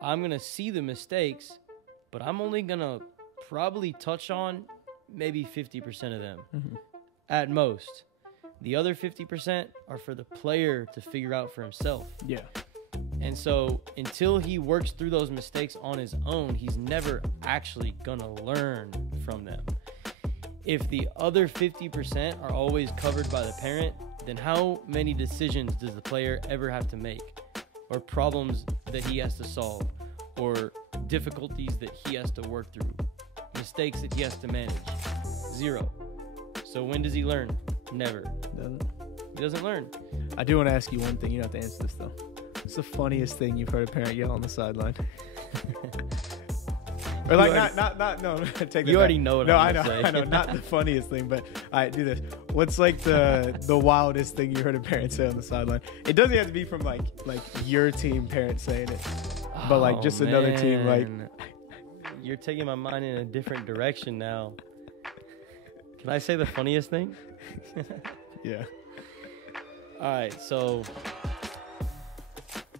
I'm going to see the mistakes, but I'm only going to probably touch on maybe 50% of them at most. The other 50% are for the player to figure out for himself. Yeah. And so until he works through those mistakes on his own, he's never actually going to learn from them. If the other 50% are always covered by the parent, then how many decisions does the player ever have to make? Or problems that he has to solve? Or difficulties that he has to work through? Mistakes that he has to manage? Zero. So when does he learn? Never. He doesn't learn. I do want to ask you one thing. You don't have to answer this, though. What's the funniest thing you've heard a parent yell on the sideline? Or like, no, take that You already back. know what no, I'm going to say. I know, not the funniest thing, but all right, do this. What's like the wildest thing you heard a parent say on the sideline? It doesn't have to be from like your team parent saying it, but like just another team. Like, you're taking my mind in a different direction now. Can I say the funniest thing? Yeah. All right, so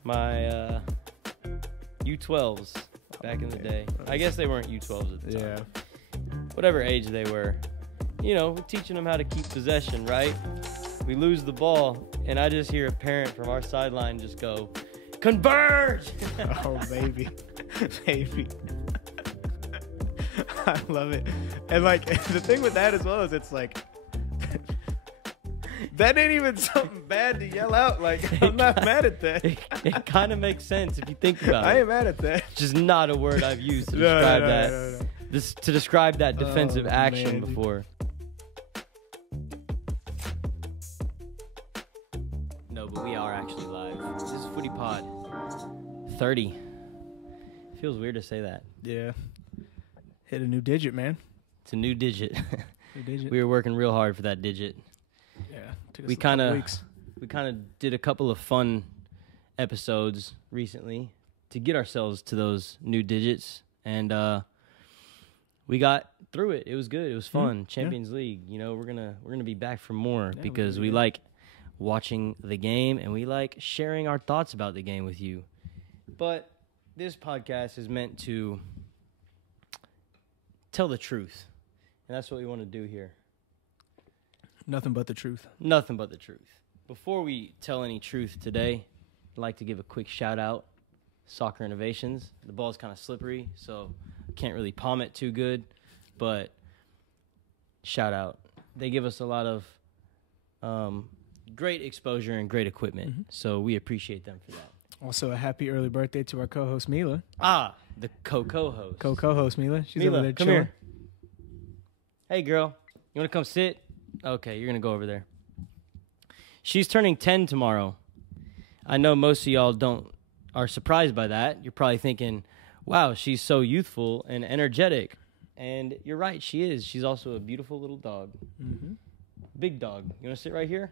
my U12s back in the day. I guess they weren't U12s at the time. Yeah. Whatever age they were. You know, we're teaching them how to keep possession, right? We lose the ball, and I just hear a parent from our sideline just go, "Converge!" Oh, baby. Baby. I love it. And like, the thing with that as well is it's like, that ain't even something bad to yell out. Like, I'm not mad at that. It kind of makes sense if you think about it. I ain't mad at that. Just not a word I've used to describe that. No. To describe that defensive action man, before. No, but we are actually live. This is FOOTYPOD 30. Feels weird to say that. Yeah. Hit a new digit, man. It's a new digit. New digit. We were working real hard for that digit. Yeah. Took us We a couple kind of weeks. did a couple of fun episodes recently to get ourselves to those new digits, and we got through it. It was good. It was fun. Champions League. You know, we're gonna be back for more because we like watching the game and we like sharing our thoughts about the game with you. But this podcast is meant to tell the truth, and that's what we want to do here. Nothing but the truth. Nothing but the truth. Before we tell any truth today, I'd like to give a quick shout out. Soccer Innovations. The ball's kind of slippery, so can't really palm it too good, but shout out. They give us a lot of great exposure and great equipment, so we appreciate them for that. Also, a happy early birthday to our co-host, Mila. The co-host. Co-host, Mila. She's Mila, over there come chilling. here. Hey, girl. You want to come sit? Okay, you're going to go over there. She's turning 10 tomorrow. I know most of y'all are surprised by that. You're probably thinking, wow, she's so youthful and energetic. And you're right, she is. She's also a beautiful little dog. Big dog. You want to sit right here?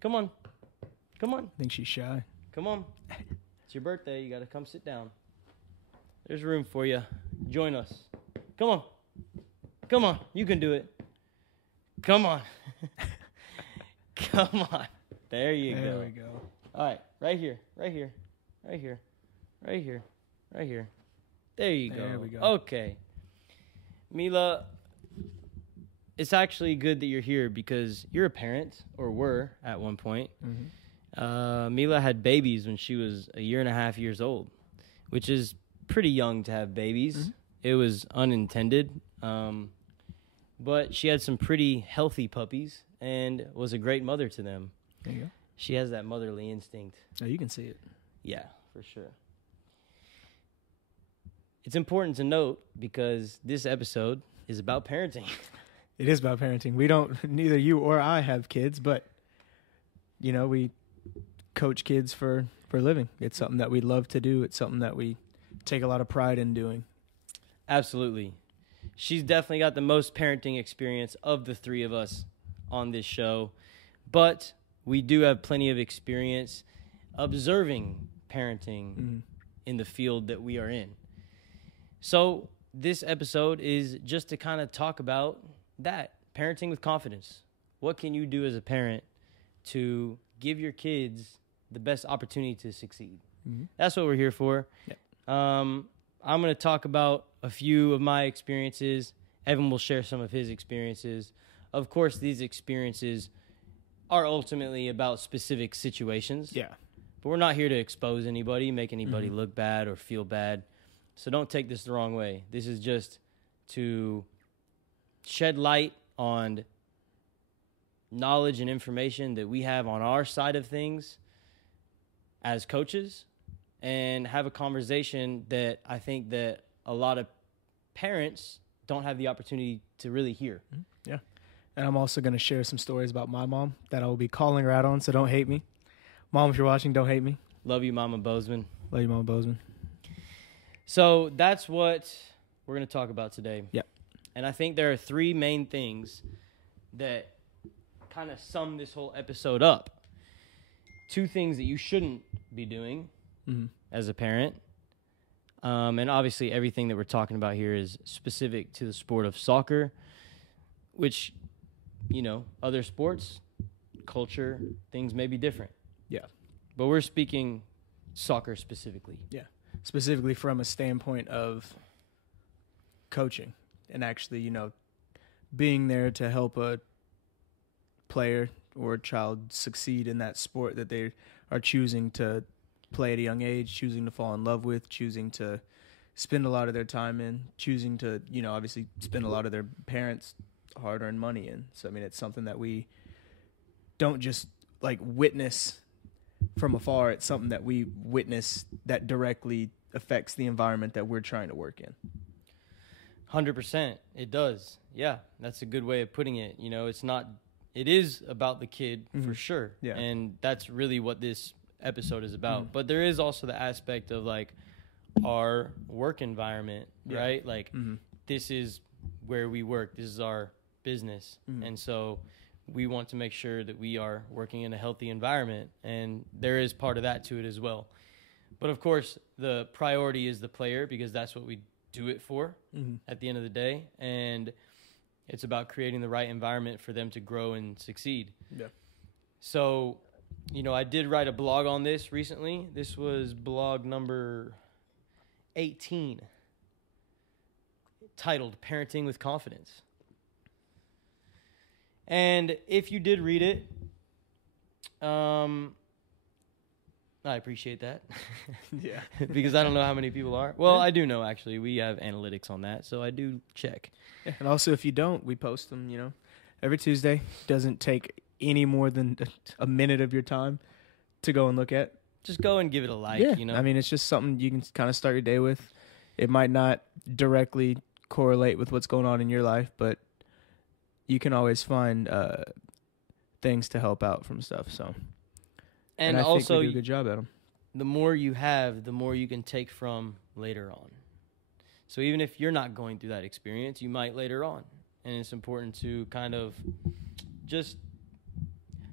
Come on. Come on. I think she's shy. Come on. It's your birthday. You got to come sit down. There's room for you. Join us. Come on. Come on. You can do it. Come on. Come on. There you go. There we go. All right. Right here. Right here. Right here. Right here. Right here. There you go. There we go. Okay. Mila, it's actually good that you're here because you're a parent, or were at one point. Mila had babies when she was 1.5 years old, which is pretty young to have babies. It was unintended, but she had some pretty healthy puppies and was a great mother to them. There you go. She has that motherly instinct. Oh, you can see it. Yeah, for sure. It's important to note because this episode is about parenting. It is about parenting. Neither you or I have kids, but, you know, we coach kids for a living. It's something that we love to do. It's something that we take a lot of pride in doing. Absolutely. She's definitely got the most parenting experience of the three of us on this show, but we do have plenty of experience observing parenting in the field that we are in. So this episode is just to kind of talk about that, parenting with confidence. What can you do as a parent to give your kids the best opportunity to succeed? That's what we're here for. Yep. I'm going to talk about a few of my experiences. Evan will share some of his experiences. Of course, these experiences are ultimately about specific situations. Yeah. But we're not here to expose anybody, make anybody look bad or feel bad. So don't take this the wrong way. This is just to shed light on knowledge and information that we have on our side of things as coaches, and have a conversation that I think that a lot of parents don't have the opportunity to really hear. Yeah. And I'm also going to share some stories about my mom that I will be calling her out on, so don't hate me. Mom, if you're watching, don't hate me. Love you, Mama Bozman. Love you, Mama Bozman. So that's what we're going to talk about today. Yep. And I think there are three main things that kind of sum this whole episode up. Two things that you shouldn't be doing as a parent. And obviously everything that we're talking about here is specific to the sport of soccer, which, you know, other sports, culture, things may be different. Yeah. But we're speaking soccer specifically. Yeah. Specifically from a standpoint of coaching and actually, you know, being there to help a player or a child succeed in that sport that they are choosing to play at a young age, choosing to fall in love with, choosing to spend a lot of their time in, choosing to, you know, obviously spend a lot of their parents' hard-earned money in. So, I mean, it's something that we don't just, like, witness from afar. It's something that we witness that directly affects the environment that we're trying to work in. 100%. It does. Yeah, that's a good way of putting it. You know, it is about the kid for sure. Yeah. And that's really what this episode is about. But there is also the aspect of, like, our work environment, right? Like, this is where we work. This is our business. And so we want to make sure that we are working in a healthy environment. And there is part of that to it as well. But, of course, the priority is the player, because that's what we do it for at the end of the day. And it's about creating the right environment for them to grow and succeed. Yeah. So, you know, I did write a blog on this recently. This was blog number 18, titled Parenting with Confidence. And if you did read it, I appreciate that. Yeah. Because I don't know how many people are. Well, I do know, actually. We have analytics on that, so I do check. Yeah. And also, if you don't, we post them, you know, every Tuesday. Doesn't take any more than a minute of your time to go and look at. Just go and give it a like, Yeah. you know. I mean, it's just something you can kind of start your day with. It might not directly correlate with what's going on in your life, but you can always find things to help out from stuff. So, and I also, think we do a good job at them. The more you have, the more you can take from later on. So even if you're not going through that experience, you might later on. And it's important to kind of just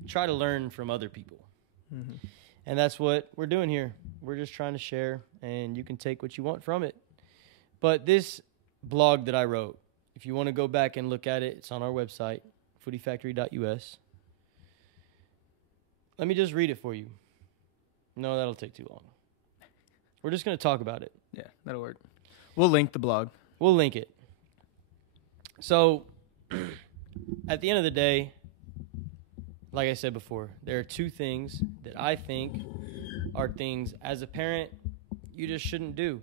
try to learn from other people. And that's what we're doing here. We're just trying to share, and you can take what you want from it. But this blog that I wrote, if you want to go back and look at it, it's on our website, footyfactory.us. Let me just read it for you. No, that'll take too long. We're just going to talk about it. Yeah, that'll work. We'll link the blog. We'll link it. So, at the end of the day, like I said before, there are two things that I think are things as a parent you just shouldn't do.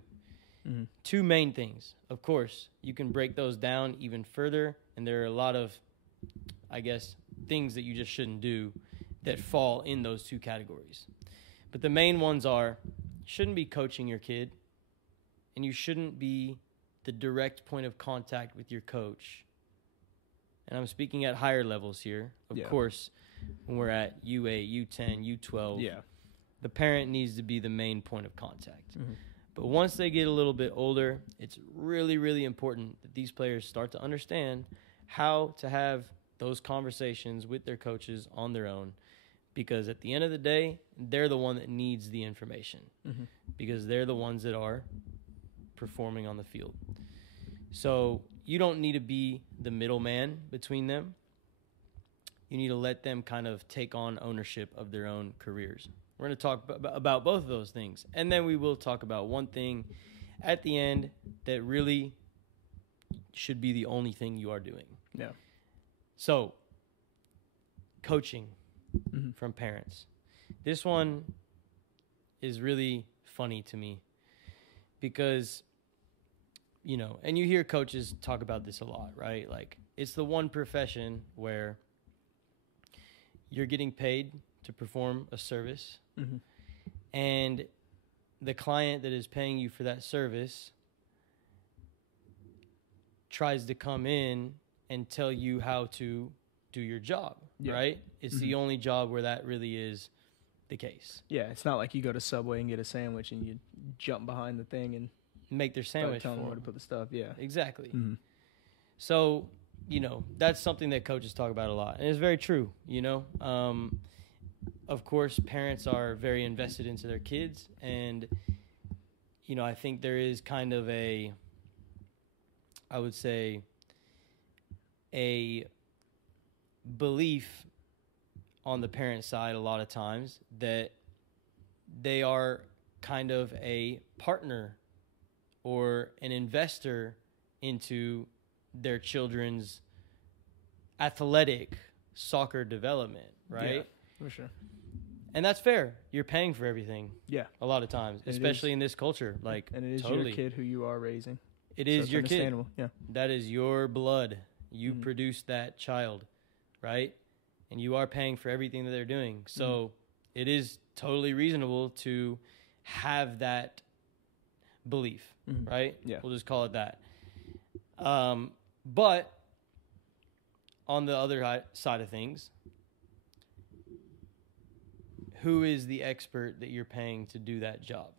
Two main things. Of course, you can break those down even further, and there are a lot of, I guess, things that you just shouldn't do that fall in those two categories. But the main ones are, you shouldn't be coaching your kid, and you shouldn't be the direct point of contact with your coach. And I'm speaking at higher levels here. Of course, when we're at U8, U10, U12, the parent needs to be the main point of contact. But once they get a little bit older, it's really, really important that these players start to understand how to have those conversations with their coaches on their own. Because at the end of the day, they're the one that needs the information. Because they're the ones that are performing on the field. So you don't need to be the middleman between them. You need to let them kind of take on ownership of their own careers, We're going to talk about both of those things. And then we will talk about one thing at the end that really should be the only thing you are doing. Yeah. So, coaching from parents. This one is really funny to me because, you know, and you hear coaches talk about this a lot, right? Like, it's the one profession where you're getting paid to perform a service, and the client that is paying you for that service tries to come in and tell you how to do your job, right? It's the only job where that really is the case. Yeah, it's not like you go to Subway and get a sandwich and you jump behind the thing and make their sandwich tell for them where them. to put the stuff. Yeah, Exactly. So, you know, that's something that coaches talk about a lot, and it's very true. You know, of course, parents are very invested into their kids, and you know, I think there is kind of I would say, a belief on the parent side a lot of times that they are kind of a partner or an investor into their children's athletic soccer development, right? Yeah, for sure. And that's fair. You're paying for everything. Yeah. A lot of times, especially in this culture. Like, and it is totally. your kid who you are raising. It is your kid. Yeah. That is your blood. You produced that child, right? And you are paying for everything that they're doing. So it is totally reasonable to have that belief, right? Yeah. We'll just call it that. But on the other side of things, who is the expert that you're paying to do that job,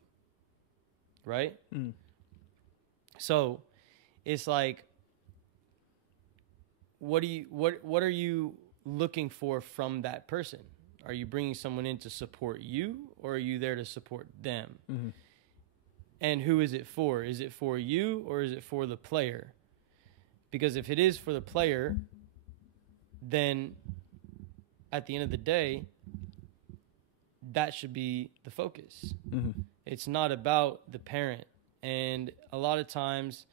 right? So it's like, what are you looking for from that person? Are you bringing someone in to support you, or are you there to support them? And who is it for? Is it for you, or is it for the player? Because if it is for the player, then at the end of the day, that should be the focus. It's not about the parent. And a lot of times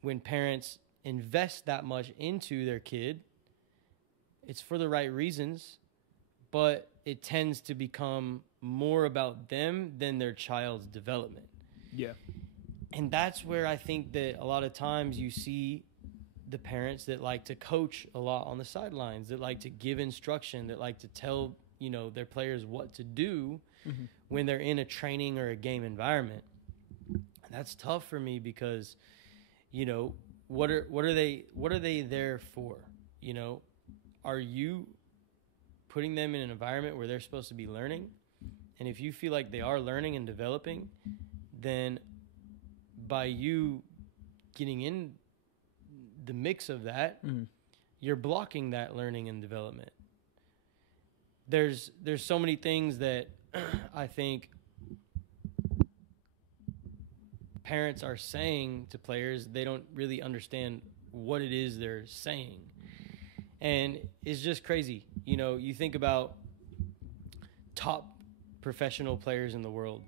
when parents invest that much into their kid, it's for the right reasons, but it tends to become more about them than their child's development. Yeah. And that's where I think that a lot of times you see the parents that like to coach a lot on the sidelines, that like to give instruction, that like to tell, you know, their players what to do when they're in a training or a game environment. And that's tough for me because, you know, what are they there for? You know, are you putting them in an environment where they're supposed to be learning? And if you feel like they are learning and developing, then by you getting in the mix of that, you're blocking that learning and development. There's so many things that I think parents are saying to players. They don't really understand what it is they're saying. And it's just crazy. You know, you think about top professional players in the world,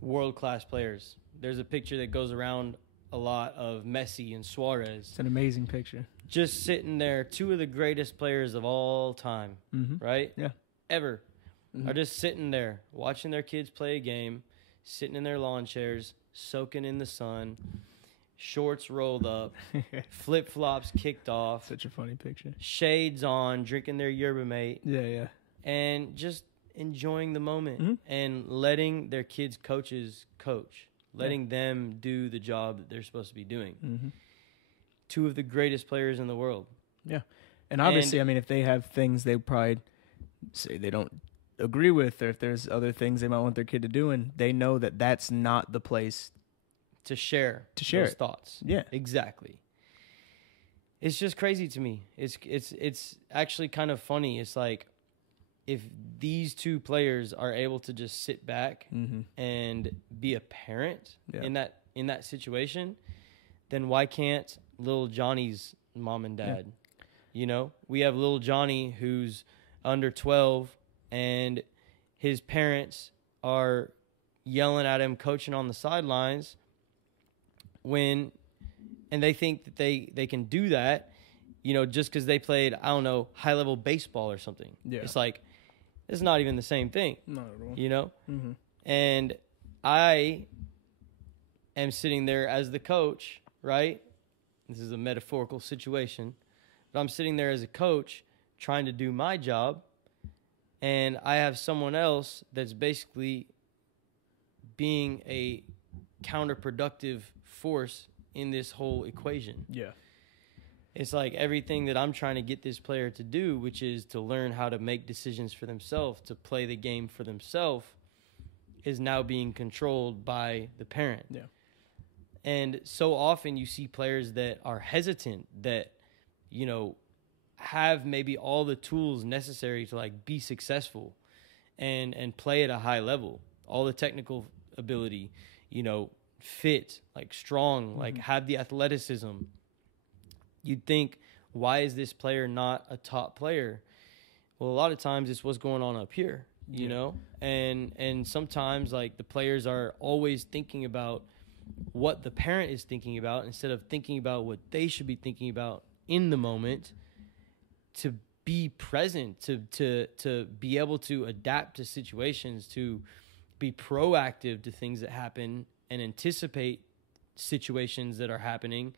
world-class players. There's a picture that goes around a lot of Messi and Suarez. It's an amazing picture. Just sitting there, two of the greatest players of all time, right? Yeah. Ever. Are just sitting there, watching their kids play a game, sitting in their lawn chairs, soaking in the sun, shorts rolled up, flip-flops kicked off. Such a funny picture. Shades on, drinking their yerba mate. Yeah. And just enjoying the moment and letting their kids' coaches coach, letting them do the job that they're supposed to be doing. Two of the greatest players in the world. Yeah. And obviously, I mean, if they have things they probably say they don't agree with, or if there's other things they might want their kid to do, and they know that that's not the place to share those thoughts. Yeah. Exactly. It's just crazy to me. It's actually kind of funny. It's like, if these two players are able to just sit back and be a parent in that situation, then why can't little Johnny's mom and dad? You know, we have little Johnny who's under 12, and his parents are yelling at him, coaching on the sidelines, and they think that they can do that, just because they played, I don't know, high-level baseball or something. Yeah. It's like, it's not even the same thing. Not at all. Mm-hmm. And I am sitting there as the coach, right? This is a metaphorical situation. But I'm sitting there as a coach trying to do my job, and I have someone else that's basically being a counterproductive force in this whole equation. Yeah. It's like everything that I'm trying to get this player to do, which is to learn how to make decisions for themselves, to play the game for themselves, is now being controlled by the parent. Yeah. And so often you see players that are hesitant, that, have maybe all the tools necessary to like be successful and play at a high level, all the technical ability, fit, like strong, like have the athleticism. You'd think, why is this player not a top player? Well, a lot of times it's what's going on up here, you know? And sometimes like the players are always thinking about what the parent is thinking about instead of thinking about what they should be thinking about in the moment, to be present, to be able to adapt to situations, to be proactive to things that happen and anticipate situations that are happening,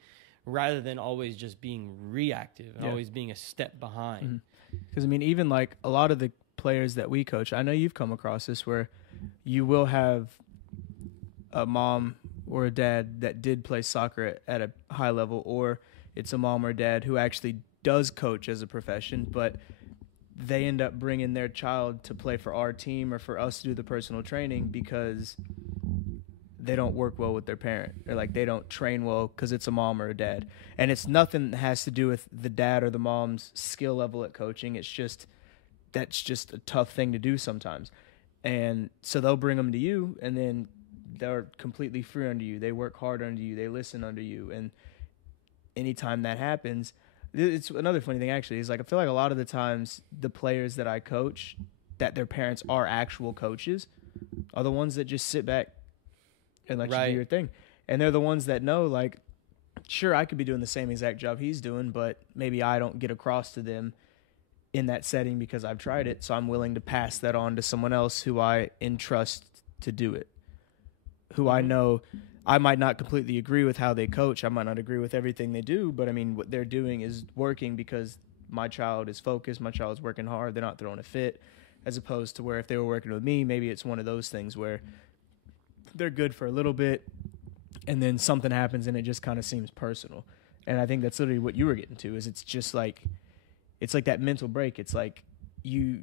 rather than always just being reactive and always being a step behind. Because, even like a lot of the players that we coach, I know you've come across this, where you will have a mom or a dad that did play soccer at a high level, or it's a mom or dad who actually does coach as a profession, but they end up bringing their child to play for our team or for us to do the personal training because they don't work well with their parent, or like they don't train well because it's a mom or a dad. And it's nothing that has to do with the dad or the mom's skill level at coaching. It's just, that's just a tough thing to do sometimes. And so they'll bring them to you, and then they're completely free under you. They work hard under you. They listen under you. And anytime that happens, it's another funny thing actually, is like, I feel like a lot of the times the players that I coach that their parents are actual coaches are the ones that just sit back and let you do your thing. And they're the ones that know, like, sure, I could be doing the same exact job he's doing, but maybe I don't get across to them in that setting because I've tried it. So I'm willing to pass that on to someone else who I entrust to do it, who I know I might not completely agree with how they coach. I might not agree with everything they do, but what they're doing is working because my child is focused. My child is working hard. They're not throwing a fit, as opposed to where if they were working with me, maybe it's one of those things where they're good for a little bit and then something happens and it just kind of seems personal. And I think that's literally what you were getting to, is it's just like, it's like that mental break. It's like you're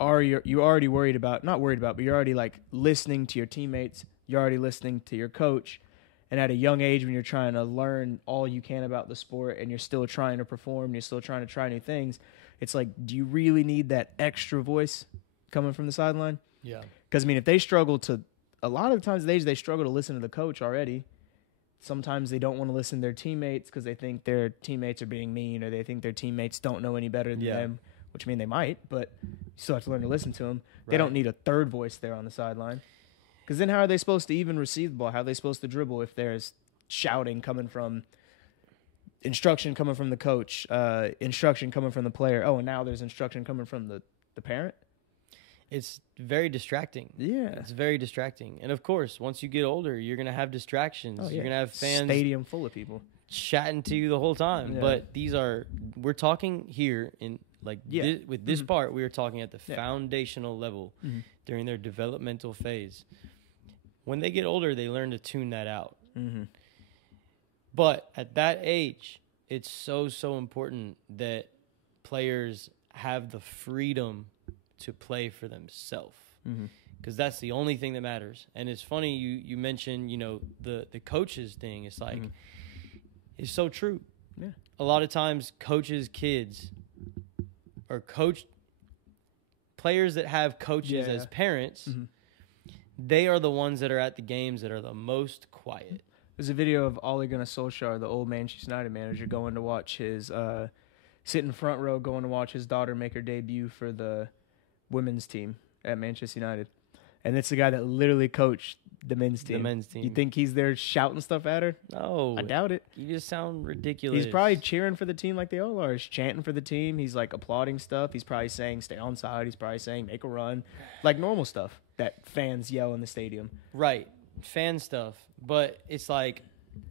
already worried about, not worried about, but you're already like listening to your teammates. You're already listening to your coach. And at a young age, when you're trying to learn all you can about the sport and you're still trying to perform, you're still trying to try new things, it's like, do you really need that extra voice coming from the sideline? Yeah. Because, if they struggle to, a lot of the times they struggle to listen to the coach already. Sometimes they don't want to listen to their teammates because they think their teammates are being mean, or they think their teammates don't know any better than them, which they might, but you still have to learn to listen to them. Right. They don't need a third voice there on the sideline. Because then how are they supposed to even receive the ball? How are they supposed to dribble if there's shouting coming from, instruction coming from the coach, instruction coming from the player? Oh, and now there's instruction coming from the parent? It's very distracting. Yeah. It's very distracting. And, of course, once you get older, you're going to have distractions. Oh, yeah. You're going to have fans. Stadium full of people. Chatting to you the whole time. Yeah. But we're talking here in, with this part, we are talking at the foundational level during their developmental phase. When they get older, they learn to tune that out. But at that age, it's so, so important that players have the freedom to play for themselves, because that's the only thing that matters. And it's funny you mentioned the coaches thing. It's like it's so true. Yeah, a lot of times coaches' kids or players that have coaches as parents, they are the ones that are at the games that are the most quiet. There's a video of Ole Gunnar Solskjaer, the old Manchester United manager, going to watch his sit in front row, going to watch his daughter make her debut for the women's team, at Manchester United. And it's the guy that literally coached the men's team. The men's team. You think he's there shouting stuff at her? No. I doubt it. You just sound ridiculous. He's probably cheering for the team like they all are. He's chanting for the team. He's like applauding stuff. He's probably saying stay on side. He's probably saying make a run. Like normal stuff that fans yell in the stadium. Right. Fan stuff. But it's like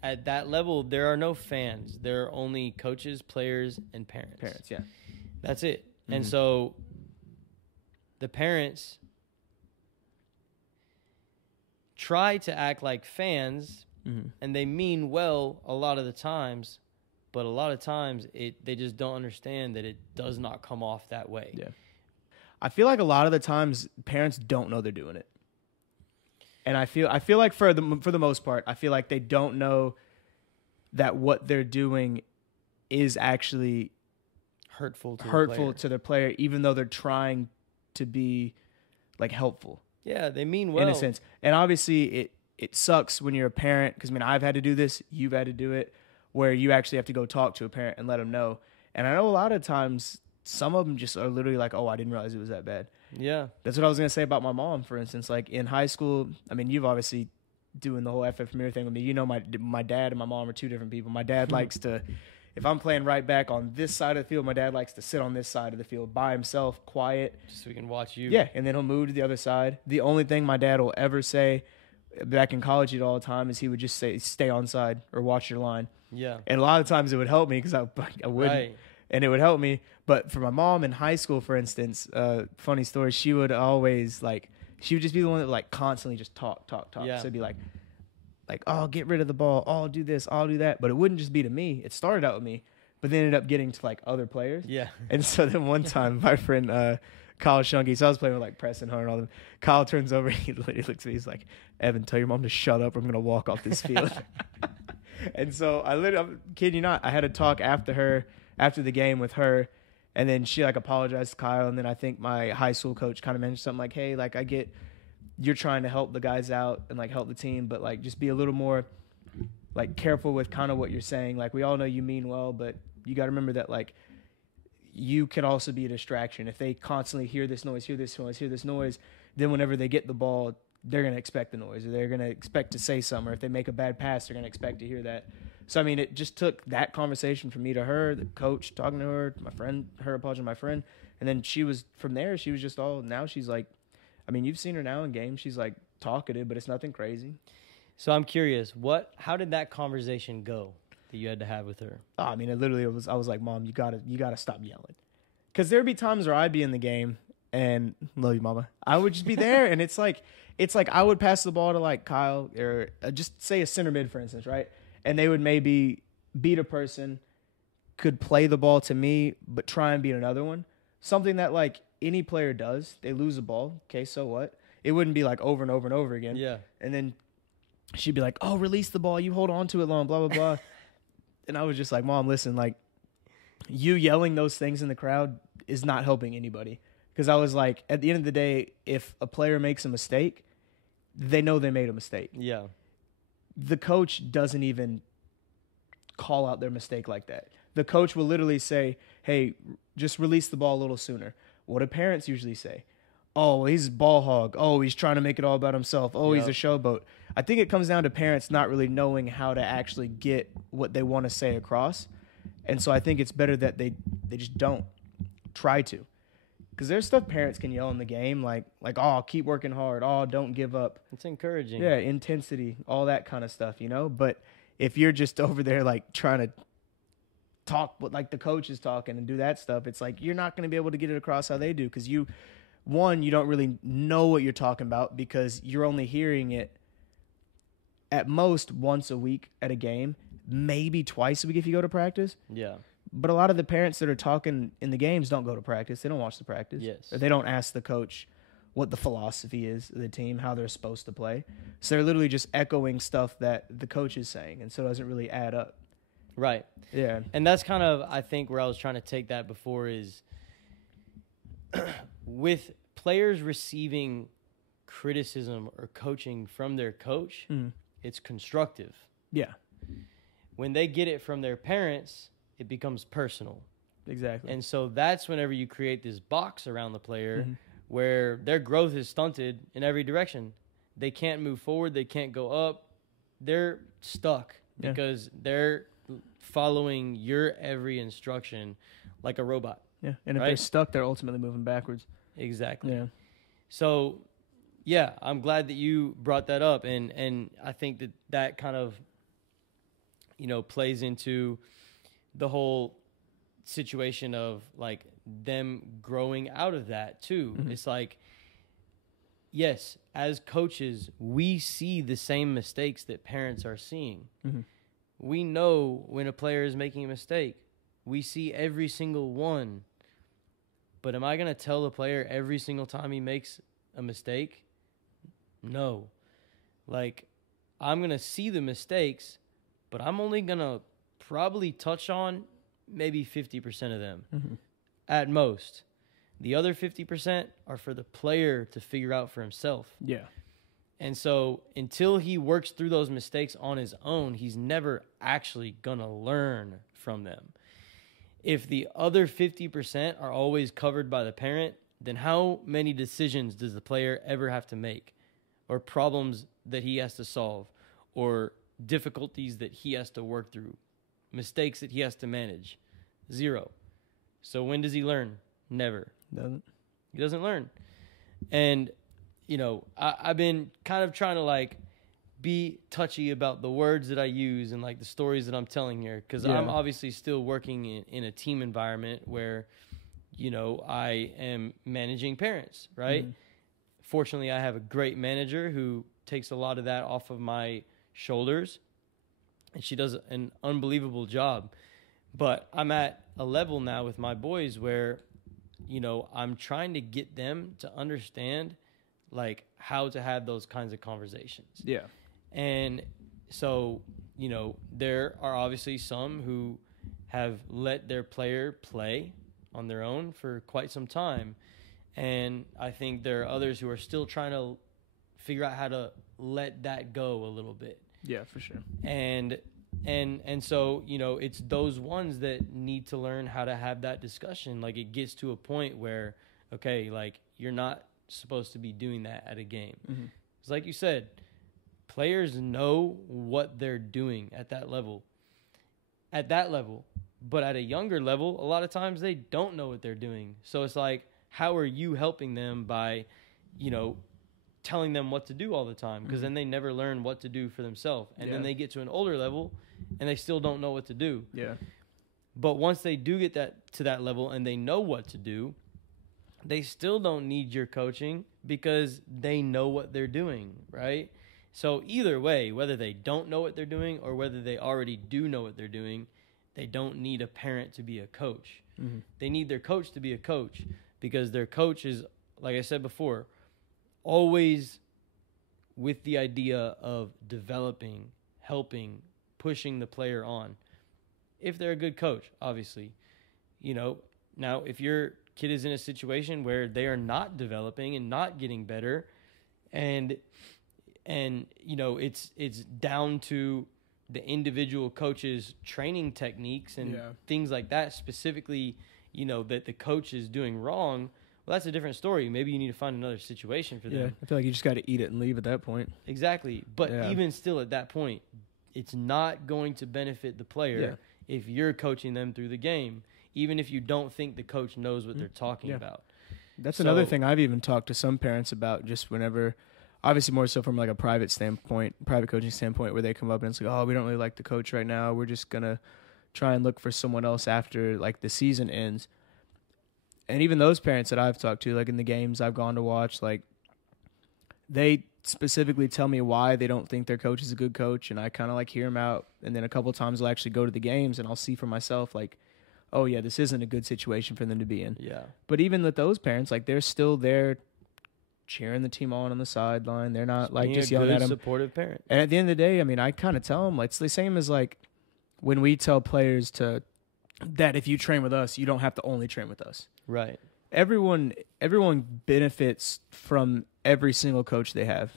at that level, there are no fans. There are only coaches, players, and parents. Parents, yeah. That's it. Mm-hmm. And so the parents try to act like fans, and they mean well a lot of the times, but a lot of times they just don't understand that it does not come off that way. Yeah. I feel like a lot of the times parents don't know they're doing it. And I feel like for the most part, I feel like they don't know that what they're doing is actually hurtful to the player, even though they're trying to be like helpful. Yeah, they mean well. In a sense. And obviously it sucks when you're a parent, because, I mean, I've had to do this, you've had to do it, where you actually have to go talk to a parent and let them know. And I know a lot of times some of them just are literally like, oh, I didn't realize it was that bad. Yeah. That's what I was going to say about my mom, for instance. Like in high school, I mean, you've obviously doing the whole Afkhaminia thing with me. You know, my dad and my mom are two different people. My dad likes to, if I'm playing right back on this side of the field, my dad likes to sit on this side of the field by himself, quiet. Just so we can watch you. Yeah, and then he'll move to the other side. The only thing my dad will ever say, back in college he'd all the time, is he would just say, stay on side or watch your line. Yeah. And a lot of times it would help me because I wouldn't. Right. And it would help me. But for my mom in high school, for instance, funny story, she would always, like, she would just be the one that would, like, constantly just talk. Yeah. So it'd be like, oh, get rid of the ball. Oh, I'll do this. I'll do that. But it wouldn't just be to me. It started out with me, but then ended up getting to, like, other players. Yeah. And so then one time, my friend Kyle Shunky, so I was playing with, like, Preston Hunter and all them. Kyle turns over, he literally looks at me. He's like, Evan, tell your mom to shut up or I'm going to walk off this field. And so I'm kidding you not, I had a talk after the game with her. And then she, like, apologized to Kyle. And then I think my high school coach kind of mentioned something like, hey, like, I get you're trying to help the guys out and, like, help the team, but, like, just be a little more, like, careful with kind of what you're saying. Like, we all know you mean well, but you got to remember that, like, you can also be a distraction. If they constantly hear this noise, then whenever they get the ball, they're going to expect the noise, or they're going to expect to say something, or if they make a bad pass, they're going to expect to hear that. So, I mean, it just took that conversation from me to her, the coach talking to her, my friend, her apologizing to my friend. And then she was, from there, she was just all, now she's like, I mean, you've seen her now in games. She's like talkative, but it's nothing crazy. So I'm curious, how did that conversation go that you had to have with her? Oh, I mean, I was like, Mom, you gotta stop yelling. Cause there'd be times where I'd be in the game and love you, Mama. I would just be there. And it's like I would pass the ball to, like, Kyle, or just say a center mid, for instance, right? And they would maybe beat a person, could play the ball to me, but try and beat another one. Something that, like, any player does. They lose the ball. Okay, so what? It wouldn't be, like, over and over and over again. Yeah. And then she'd be like, oh, release the ball. You hold on to it long, blah, blah, blah. And I was just like, Mom, listen, like, you yelling those things in the crowd is not helping anybody. Because I was like, at the end of the day, if a player makes a mistake, they know they made a mistake. Yeah. The coach doesn't even call out their mistake like that. The coach will literally say, hey, just release the ball a little sooner. What do parents usually say? Oh, he's a ball hog. Oh, he's trying to make it all about himself. Oh, He's a showboat. I think it comes down to parents not really knowing how to actually get what they want to say across. And so I think it's better that they just don't try to. Because there's stuff parents can yell in the game, like, oh, keep working hard. Oh, don't give up. It's encouraging. Yeah, intensity, all that kind of stuff, you know? But if you're just over there, like, trying to talk like the coach is talking and do that stuff, it's like you're not going to be able to get it across how they do, because you don't really know what you're talking about, because you're only hearing it at most once a week at a game, maybe twice a week if you go to practice. Yeah. But a lot of the parents that are talking in the games don't go to practice. They don't watch the practice. Yes. Or they don't ask the coach what the philosophy is of the team, how they're supposed to play. So they're literally just echoing stuff that the coach is saying, and so it doesn't really add up. Right. Yeah. And that's kind of, I think, where I was trying to take that before is with players receiving criticism or coaching from their coach, it's constructive. Yeah. When they get it from their parents, it becomes personal. Exactly. And so that's whenever you create this box around the player where their growth is stunted in every direction. They can't move forward. They can't go up. They're stuck because they're following your every instruction like a robot. Yeah, and if they're stuck, they're ultimately moving backwards. Exactly. Yeah. So, yeah, I'm glad that you brought that up, and I think that kind of, plays into the whole situation of like them growing out of that too. Mm-hmm. It's like, yes, as coaches, we see the same mistakes that parents are seeing. Mm-hmm. We know when a player is making a mistake. We see every single one. But am I going to tell the player every single time he makes a mistake? No. Like, I'm going to see the mistakes, but I'm only going to probably touch on maybe 50% of them at most. The other 50% are for the player to figure out for himself. Yeah. And so until he works through those mistakes on his own, he's never actually going to learn from them. If the other 50% are always covered by the parent, then how many decisions does the player ever have to make, or problems that he has to solve, or difficulties that he has to work through, mistakes that he has to manage? Zero. So when does he learn? Never. He doesn't learn. And, I've been kind of trying to like be touchy about the words that I use and like the stories that I'm telling here, because I'm obviously still working in a team environment where, I am managing parents, right? Mm-hmm. Fortunately, I have a great manager who takes a lot of that off of my shoulders, and she does an unbelievable job. But I'm at a level now with my boys where, I'm trying to get them to understand like how to have those kinds of conversations. Yeah. And so, there are obviously some who have let their player play on their own for quite some time. And I think there are others who are still trying to figure out how to let that go a little bit. Yeah, for sure. And so, it's those ones that need to learn how to have that discussion. Like, it gets to a point where, okay, like, you're not supposed to be doing that at a game. Mm-hmm. It's like you said, players know what they're doing at that level. But at a younger level, a lot of times they don't know what they're doing. So it's like, how are you helping them by, telling them what to do all the time? Because then they never learn what to do for themselves. And then they get to an older level and they still don't know what to do. Yeah. But once they do get to that level and they know what to do, they still don't need your coaching because they know what they're doing, right? So either way, whether they don't know what they're doing or whether they already do know what they're doing, they don't need a parent to be a coach. Mm-hmm. They need their coach to be a coach, because their coach is, like I said before, always with the idea of developing, helping, pushing the player on. If they're a good coach, obviously. Now if your kid is in a situation where they are not developing and not getting better, and it's down to the individual coach's training techniques and things like that, specifically, that the coach is doing wrong, well, that's a different story. Maybe you need to find another situation for them. Yeah, I feel like you just got to eat it and leave at that point. Exactly. But even still at that point, it's not going to benefit the player if you're coaching them through the game, even if you don't think the coach knows what they're talking about. That's another thing I've even talked to some parents about, just whenever, obviously more so from like a private coaching standpoint, where they come up and it's like, oh, we don't really like the coach right now. We're just going to try and look for someone else after like the season ends. And even those parents that I've talked to, like in the games I've gone to watch, like they specifically tell me why they don't think their coach is a good coach. And I kind of like hear them out. And then a couple of times I'll actually go to the games and I'll see for myself, like, oh yeah, this isn't a good situation for them to be in. Yeah. But even with those parents, like they're still there cheering the team on the sideline. They're not like just yelling at them. Supportive parent. And at the end of the day, I mean, I kind of tell them, like, it's the same as like when we tell players that if you train with us, you don't have to only train with us. Right. Everyone benefits from every single coach they have,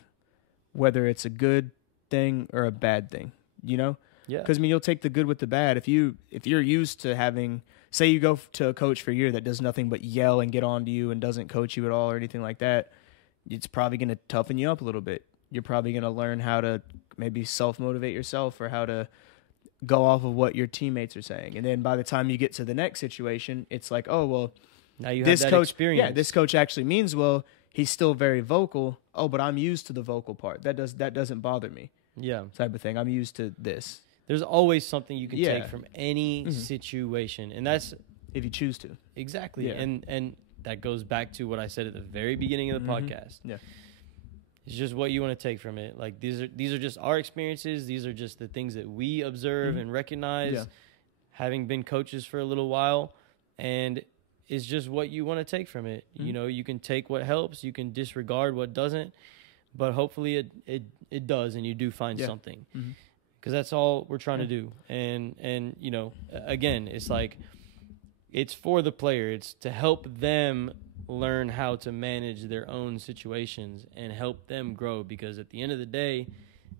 whether it's a good thing or a bad thing, Yeah. Because I mean, you'll take the good with the bad. If you're used to having say you go to a coach for a year that does nothing but yell and get on to you and doesn't coach you at all or anything like that, it's probably going to toughen you up a little bit. You're probably going to learn how to maybe self-motivate yourself or how to go off of what your teammates are saying. And then by the time you get to the next situation, it's like, oh, well, now you this have that coach, experience. yeah, this coach actually means well. He's still very vocal. Oh, but I'm used to the vocal part. That doesn't bother me. Yeah. Type of thing. I'm used to this. There's always something you can Yeah. take from any situation. And that's If you choose to. exactly. Yeah. And that goes back to what I said at the very beginning of the podcast. Yeah. It's just what you want to take from it. Like these are just our experiences. These are just the things that we observe and recognize, having been coaches for a little while, and it's just what you want to take from it. You know, you can take what helps, you can disregard what doesn't, but hopefully it does, and you do find something, because that's all we're trying to do. And you know, again, it's like it's for the player. It's to help them learn how to manage their own situations and help them grow, because at the end of the day,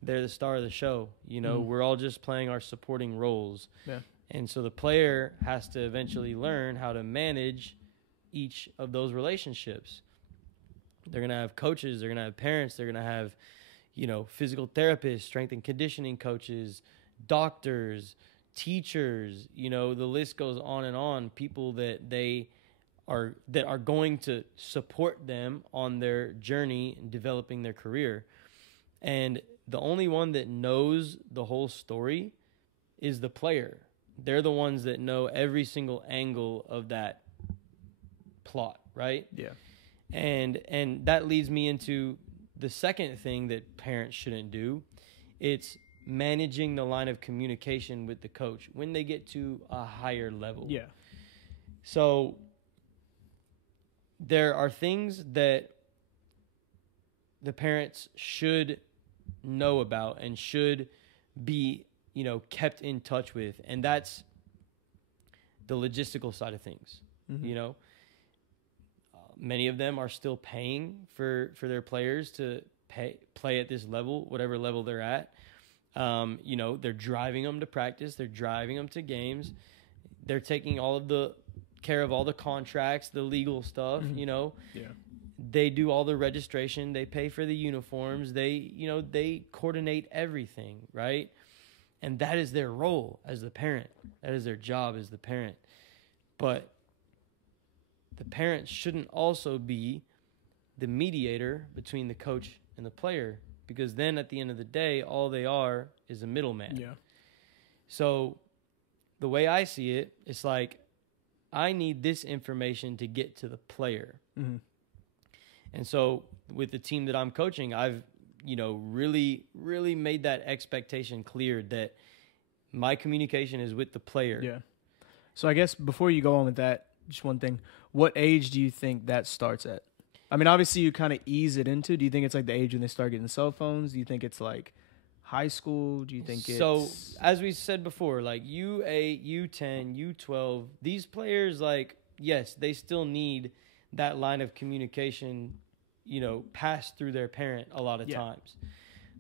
they're the star of the show. You know, we're all just playing our supporting roles. Yeah. And so the player has to eventually learn how to manage each of those relationships. They're going to have coaches, they're going to have parents, they're going to have, you know, physical therapists, strength and conditioning coaches, doctors, teachers, you know, the list goes on, people that are going to support them on their journey in developing their career. And the only one that knows the whole story is the player. They're the ones that know every single angle of that plot, right? Yeah. And that leads me into the second thing that parents shouldn't do. It's managing the line of communication with the coach when they get to a higher level. Yeah. So there are things that the parents should know about and should be, you know, kept in touch with, and that's the logistical side of things. You know, many of them are still paying for their players to play at this level, whatever level they're at. You know, they're driving them to practice, they're driving them to games, they're taking all of the care of all the contracts, the legal stuff. You know, they do all the registration, they pay for the uniforms, they coordinate everything, right? And that is their role as the parent. That is their job as the parent. But the parent shouldn't also be the mediator between the coach and the player, because then at the end of the day, all they are is a middleman. Yeah. So the way I see it, it's like, I need this information to get to the player. And so with the team that I'm coaching, I've, you know, really, really made that expectation clear that my communication is with the player. Yeah. So I guess before you go on with that, just one thing, what age do you think that starts at? I mean, obviously you kind of ease it into. Do you think it's like the age when they start getting cell phones? Do you think it's like high school? Do you think it's... So as we said before, like U8, U10, U12, these players, like, yes, they still need that line of communication, you know, passed through their parent a lot of times.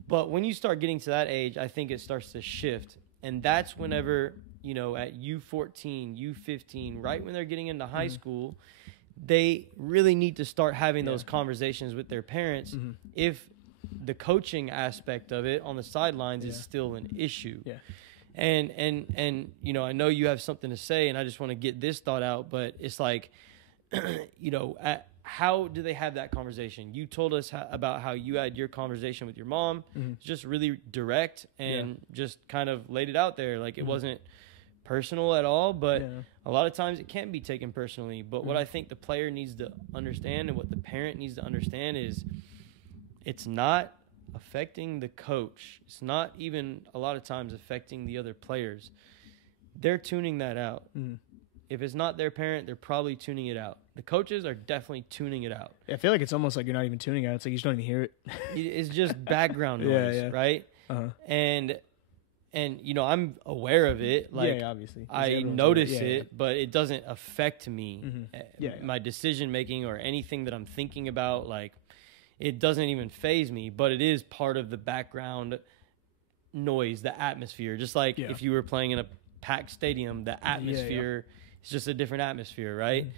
But when you start getting to that age, I think it starts to shift. And that's whenever, you know, at U14, U15, right when they're getting into high school, they really need to start having those conversations with their parents if the coaching aspect of it on the sidelines is still an issue. Yeah. And you know, I know you have something to say, and I just want to get this thought out, but it's like, you know, how do they have that conversation? You told us about how you had your conversation with your mom. It's just really direct and just kind of laid it out there. Like it wasn't personal at all, but a lot of times it can be taken personally. But what I think the player needs to understand and what the parent needs to understand is it's not affecting the coach. It's not even a lot of times affecting the other players. They're tuning that out. If it's not their parent, they're probably tuning it out. The coaches are definitely tuning it out. I feel like it's almost like you're not even tuning it out. It's like you just don't even hear it. It's just background noise, right? And you know, I'm aware of it. Like, obviously. I notice it, but it doesn't affect me, my decision making or anything that I'm thinking about. Like, it doesn't even faze me, but it is part of the background noise, the atmosphere. Just like if you were playing in a packed stadium, the atmosphere It's just a different atmosphere, right?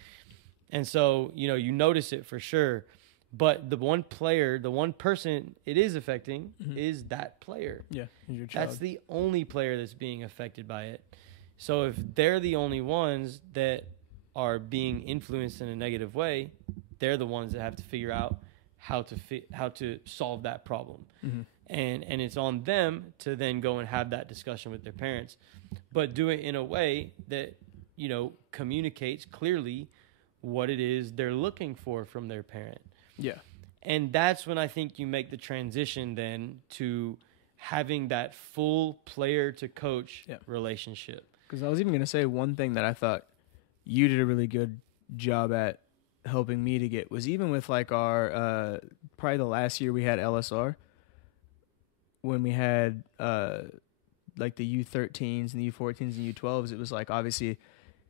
And so, you know, you notice it for sure. But the one player, the one person it is affecting is that player. Yeah, your child. That's the only player that's being affected by it. So if they're the only ones that are being influenced in a negative way, they're the ones that have to figure out how to solve that problem. And it's on them to then go and have that discussion with their parents, but do it in a way that, you know, communicates clearly what it is they're looking for from their parent. Yeah. And that's when I think you make the transition then to having that full player to coach relationship. Because I was even going to say one thing that I thought you did a really good job at helping me to get was even with like our, probably the last year we had LSR, when we had like the U13s and the U14s and U12s, it was like obviously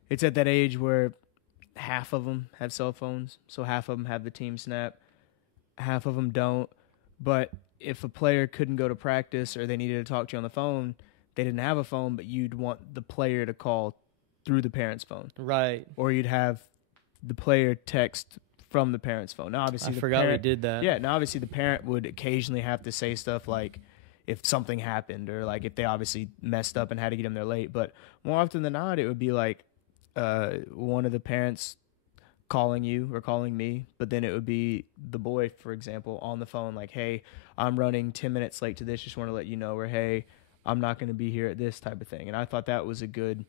it's at that age where half of them have cell phones, so half of them have the team snap, half of them don't. But if a player couldn't go to practice or they needed to talk to you on the phone, they didn't have a phone, but you'd want the player to call through the parent's phone. Right. Or you'd have the player text from the parent's phone. Now, obviously, I forgot we did that. Yeah, now obviously the parent would occasionally have to say stuff like if something happened or like if they obviously messed up and had to get them there late. But more often than not, it would be like one of the parents calling you or calling me, but then it would be the boy, for example, on the phone like, hey, I'm running 10 minutes late to this, just want to let you know, or hey, I'm not going to be here at this type of thing. And I thought that was a good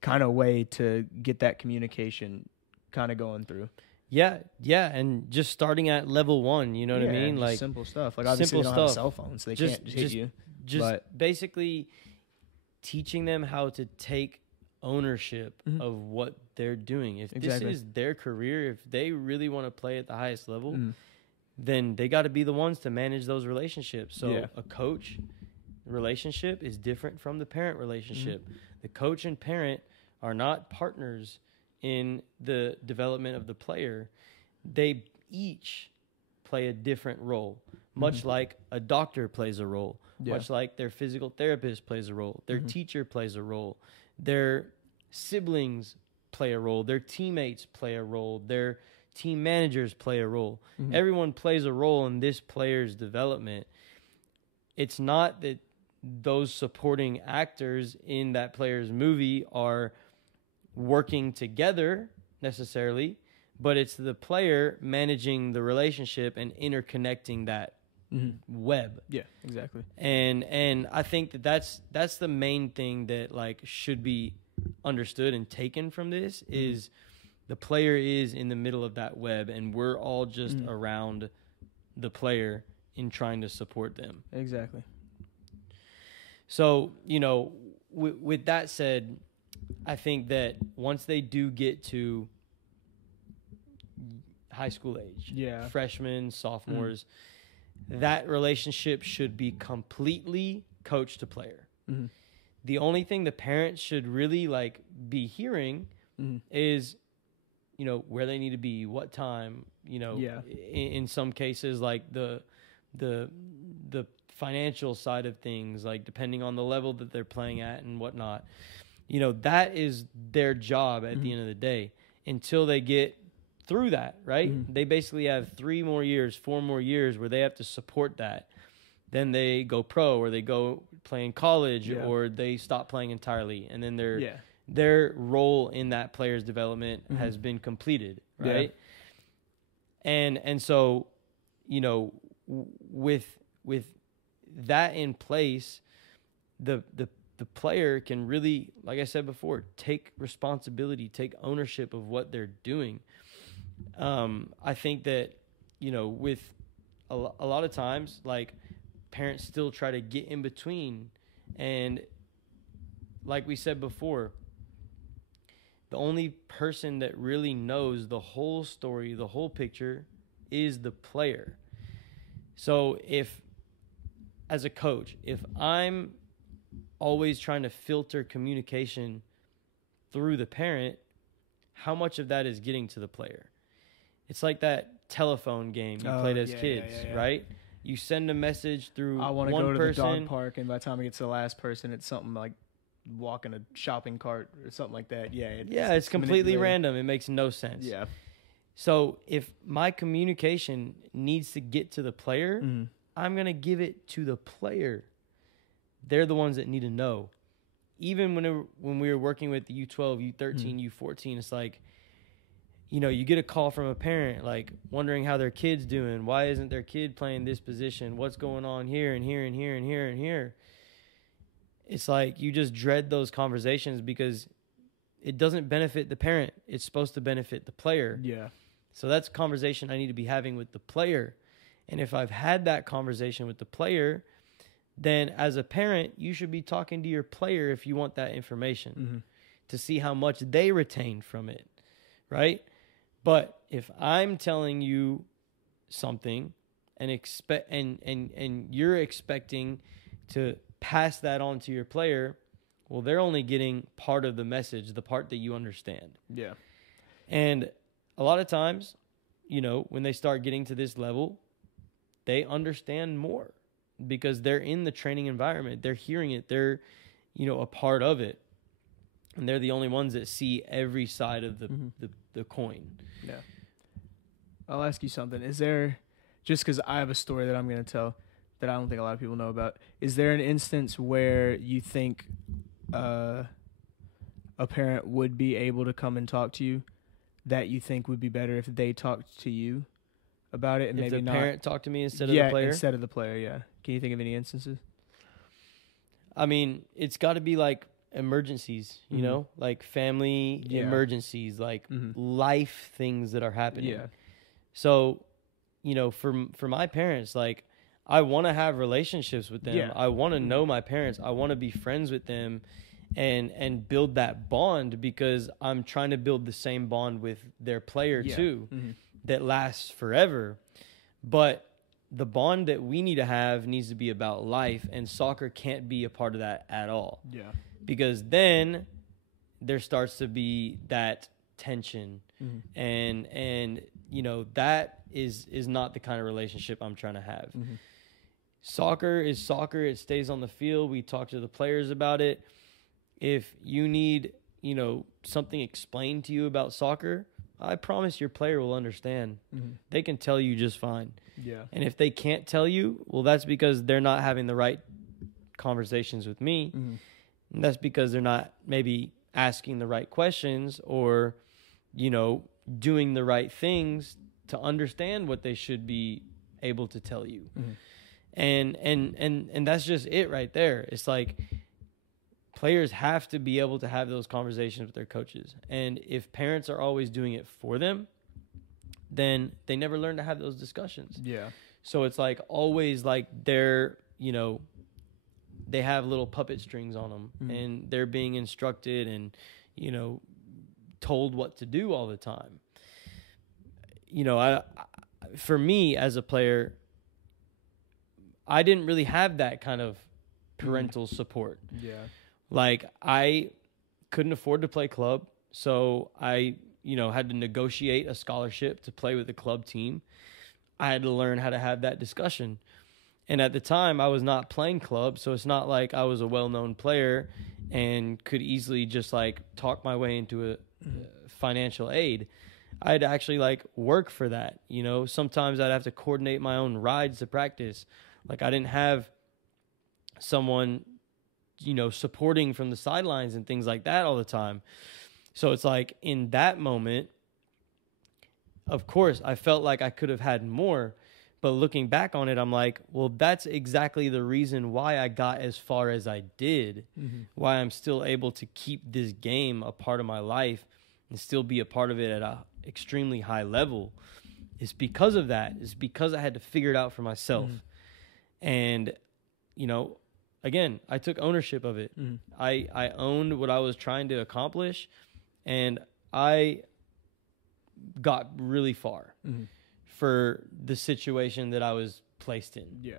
kind of way to get that communication kind of going through. Yeah, and just starting at level 1, you know what I mean? Like simple stuff. Like obviously they don't have cell phones, so they can't hit you. Just basically teaching them how to take ownership of what they're doing. If this is their career, if they really want to play at the highest level, then they got to be the ones to manage those relationships. So a coach relationship is different from the parent relationship. The coach and parent are not partners in the development of the player. They each play a different role, much like a doctor plays a role, much like their physical therapist plays a role, their teacher plays a role, their siblings play a role, their teammates play a role, their team managers play a role. Everyone plays a role in this player's development. It's not that those supporting actors in that player's movie are working together necessarily, but it's the player managing the relationship and interconnecting that web. Yeah, exactly. And I think that's the main thing that like should be understood and taken from this is the player is in the middle of that web and we're all just around the player in trying to support them. Exactly. So, you know, with that said, I think that once they do get to high school age, freshmen, sophomores, that relationship should be completely coach to player. The only thing the parents should really like be hearing is, you know, where they need to be, what time, you know, in some cases, like the financial side of things, like depending on the level that they're playing at and whatnot. You know, that is their job at the end of the day until they get through that, right? They basically have 3 more years, 4 more years where they have to support that. Then they go pro or they go play in college or they stop playing entirely. And then their role in that player's development has been completed, right? And so, you know, with that in place, the player can really, like I said before, take responsibility, take ownership of what they're doing. I think that, you know, with a lot of times, like, parents still try to get in between. And like we said before, the only person that really knows the whole story, the whole picture, is the player. So if, as a coach, if I'm always trying to filter communication through the parent, how much of that is getting to the player? It's like that telephone game you played as kids, right? You send a message through one person. I want to go to the dog park, and by the time it gets to the last person, it's something like walking a shopping cart or something like that. Yeah. It's completely random. It makes no sense. Yeah. So if my communication needs to get to the player, Mm-hmm. I'm going to give it to the player. They're the ones that need to know. Even when we were working with the U12, U13, U14, it's like, you get a call from a parent, like, wondering how their kid's doing. Why isn't their kid playing this position? What's going on here and here and here and here and here? It's like you just dread those conversations because it doesn't benefit the parent. It's supposed to benefit the player. Yeah. So that's a conversation I need to be having with the player. And if I've had that conversation with the player, then as a parent, you should be talking to your player if you want that information to see how much they retain from it, right? But if I'm telling you something and you're expecting to pass that on to your player, well, they're only getting part of the message, the part that you understand. Yeah. And a lot of times, when they start getting to this level, they understand more because they're in the training environment. They're hearing it. They're, a part of it. And they're the only ones that see every side of the coin. Yeah. I'll ask you something. Is there, just because I have a story that I'm going to tell that I don't think a lot of people know about, is there an instance where you think a parent would be able to come and talk to you that you think would be better if they talked to you about it and if maybe the not? parent talked to me instead of the player? Yeah, instead of the player, yeah. Can you think of any instances? I mean, it's got to be like emergencies, like family emergencies, like life things that are happening. Yeah. So, for my parents, like, I want to have relationships with them. Yeah. I want to know my parents. I want to be friends with them and build that bond because I'm trying to build the same bond with their player too that lasts forever. But the bond that we need to have needs to be about life, and soccer can't be a part of that at all. Yeah. Because then there starts to be that tension and that is not the kind of relationship I'm trying to have. Soccer is soccer. It stays on the field. We talk to the players about it. If you need, something explained to you about soccer, I promise your player will understand. They can tell you just fine. Yeah. And if they can't tell you, well, that's because they're not having the right conversations with me. And that's because they're not maybe asking the right questions or, doing the right things to understand what they should be able to tell you. And that's just it right there. It's like players have to be able to have those conversations with their coaches. And if parents are always doing it for them, then they never learn to have those discussions. Yeah. So it's like always like they're, they have little puppet strings on them and they're being instructed and, told what to do all the time. For me as a player, I didn't really have that kind of parental support. Yeah. Like I couldn't afford to play club. So I, had to negotiate a scholarship to play with the club team. I had to learn how to have that discussion. And at the time I was not playing club. So it's not like I was a well-known player and could easily just like talk my way into a financial aid. I had to actually like work for that. Sometimes I'd have to coordinate my own rides to practice. Like I didn't have someone, supporting from the sidelines and things like that all the time. So it's like in that moment, of course, I felt like I could have had more. But looking back on it, I'm like, well, that's exactly the reason why I got as far as I did, why I'm still able to keep this game a part of my life and still be a part of it at an extremely high level. It's because of that. It's because I had to figure it out for myself. And, again, I took ownership of it. I owned what I was trying to accomplish, and I got really far for the situation that I was placed in. Yeah.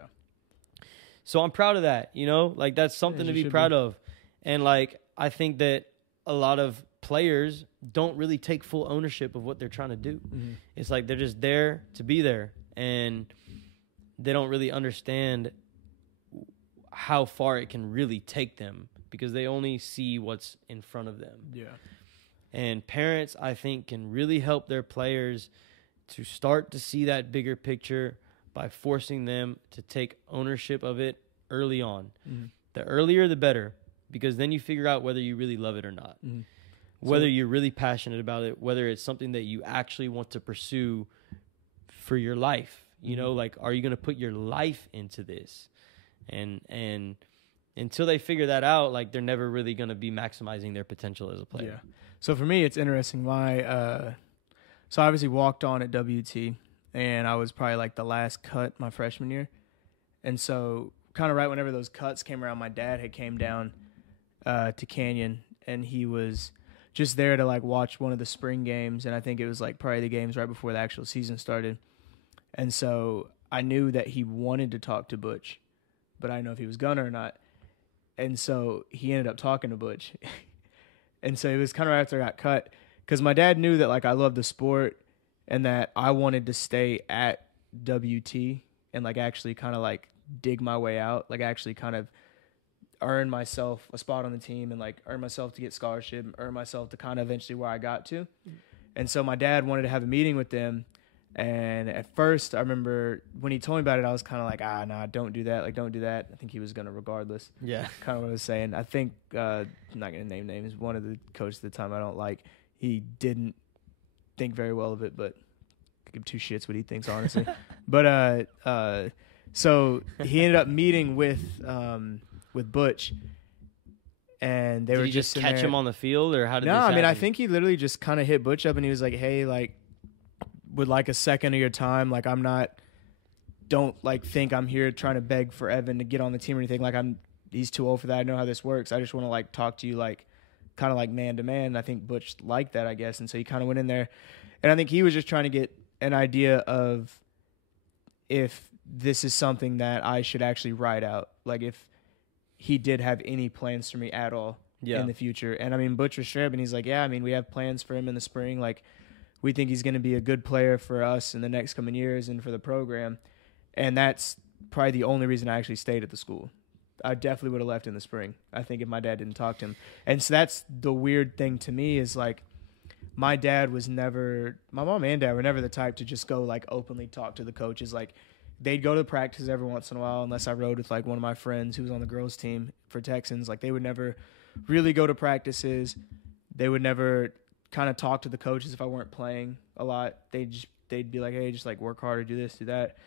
So I'm proud of that, like that's something to be proud of. And like, I think that a lot of players don't really take full ownership of what they're trying to do. It's like, they're just there to be there and they don't really understand how far it can really take them because they only see what's in front of them. Yeah. And parents, I think, can really help their players to start to see that bigger picture by forcing them to take ownership of it early on. Mm-hmm. The earlier, the better, because then you figure out whether you really love it or not, whether you're really passionate about it, whether it's something that you actually want to pursue for your life. You know, like, are you going to put your life into this? And until they figure that out, like, they're never really going to be maximizing their potential as a player. Yeah. So for me, it's interesting. So I obviously walked on at WT, and I was probably like the last cut my freshman year. And so kind of right whenever those cuts came around, my dad had came down to Canyon, and he was just there to like watch one of the spring games. And I think it was like probably the games right before the actual season started. And so I knew that he wanted to talk to Butch, but I didn't know if he was gonna or not. And so he ended up talking to Butch. And so it was kind of right after I got cut, because my dad knew that like I loved the sport and that I wanted to stay at WT and like actually kind of like dig my way out, like actually kind of earn myself a spot on the team and like earn myself to get scholarship, earn myself to kind of eventually where I got to. And so my dad wanted to have a meeting with them. And at first, I remember when he told me about it, I was kind of like, nah, don't do that. Like, don't do that. I think he was going to regardless. Yeah. Kind of what I was saying. I think, I'm not going to name names, one of the coaches at the time I don't like, he didn't think very well of it, but I could give two shits what he thinks, honestly. But so he ended up meeting with Butch, and they were Did you just catch there. him on the field, or how did No, this I mean, happen? I think he literally just kind of hit Butch up, and he was like, hey, like, would like a second of your time. Like, don't like think I'm here trying to beg for Evan to get on the team or anything. Like, he's too old for that. I know how this works. I just want to like talk to you like kind of like man to man. And I think Butch liked that, I guess. And so he kind of went in there, and I think he was just trying to get an idea of if this is something that I should actually write out. Like, if he did have any plans for me at all in the future. And I mean, Butch was straight up, and he's like, yeah, I mean, we have plans for him in the spring. Like, we think he's going to be a good player for us in the next coming years and for the program. And that's probably the only reason I actually stayed at the school. I definitely would have left in the spring, I think, if my dad didn't talk to him. And so that's the weird thing to me is, like, my mom and dad were never the type to just go, like, openly talk to the coaches. Like, they'd go to practice every once in a while, unless I rode with, like, one of my friends who was on the girls' team for Texans. Like, they would never really go to practices. They would never kind of talk to the coaches if I weren't playing a lot. They'd be like, hey, just like work harder, do this, do that.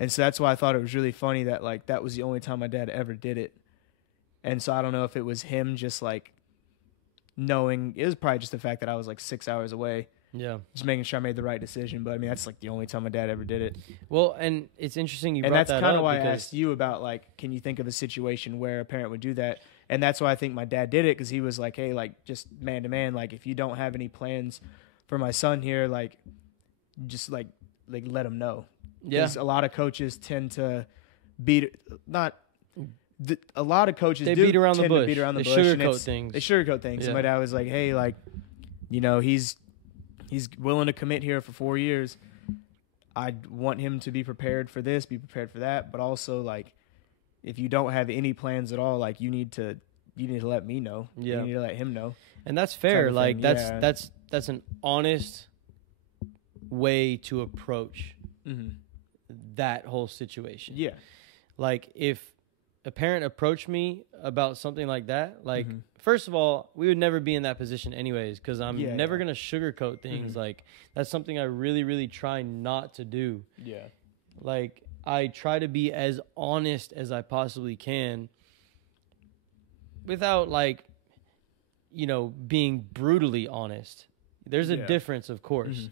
And so that's why I thought it was really funny that like that was the only time my dad ever did it. And so I don't know if it was him just like knowing, it was probably just the fact that I was like 6 hours away. Yeah. Just making sure I made the right decision. But I mean, that's like the only time my dad ever did it. Well, and it's interesting you brought and that up. that's kind of why because I asked you about like, can you think of a situation where a parent would do that? And that's why I think my dad did it, because he was like, hey, like just man to man, like if you don't have any plans for my son here, like just like let him know. Yeah. Because a lot of coaches tend to beat around the bush. They beat around the bush. They sugarcoat things. They sugarcoat things. Yeah. And my dad was like, hey, like, you know, he's willing to commit here for 4 years. I want him to be prepared for this, be prepared for that, but also like if you don't have any plans at all, like you need to let me know. Yeah. You need to let him know. And that's fair. Like thing. that's an honest way to approach that whole situation. Yeah. Like if a parent approached me about something like that, like first of all, we would never be in that position anyways, because I'm never going to sugarcoat things. Like that's something I really, really try not to do. Yeah. Like I try to be as honest as I possibly can without like, you know, being brutally honest. There's a difference, of course.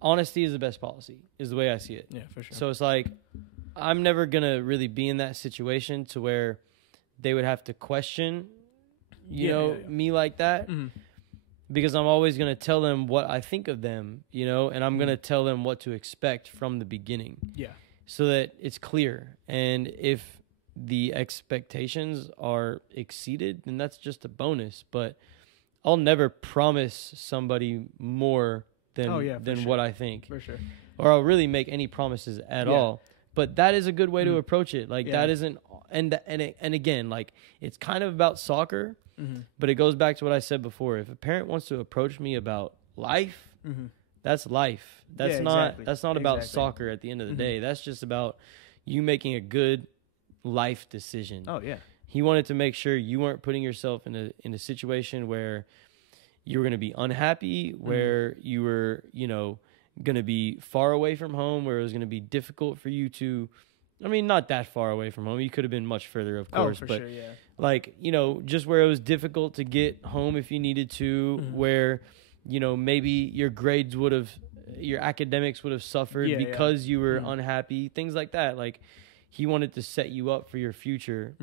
Honesty is the best policy, is the way I see it. Yeah, for sure. So it's like, I'm never going to really be in that situation to where they would have to question, you know, me like that. Because I'm always going to tell them what I think of them, you know, and I'm going to tell them what to expect from the beginning. Yeah. So that it's clear. And if the expectations are exceeded, then that's just a bonus. But I'll never promise somebody more than what I think. For sure. Or I'll really make any promises at all. But that is a good way to approach it. Like that isn't and again, like, it's kind of about soccer, but it goes back to what I said before. If a parent wants to approach me about life, that's life. That's not about soccer at the end of the day. That's just about you making a good life decision. Oh yeah. He wanted to make sure you weren't putting yourself in a situation where you were going to be unhappy, where you were, going to be far away from home, where it was going to be difficult for you to, I mean, not that far away from home. You could have been much further, of course. But sure, yeah. like, just where it was difficult to get home if you needed to, where, maybe your academics would have suffered because you were unhappy, things like that. Like, he wanted to set you up for your future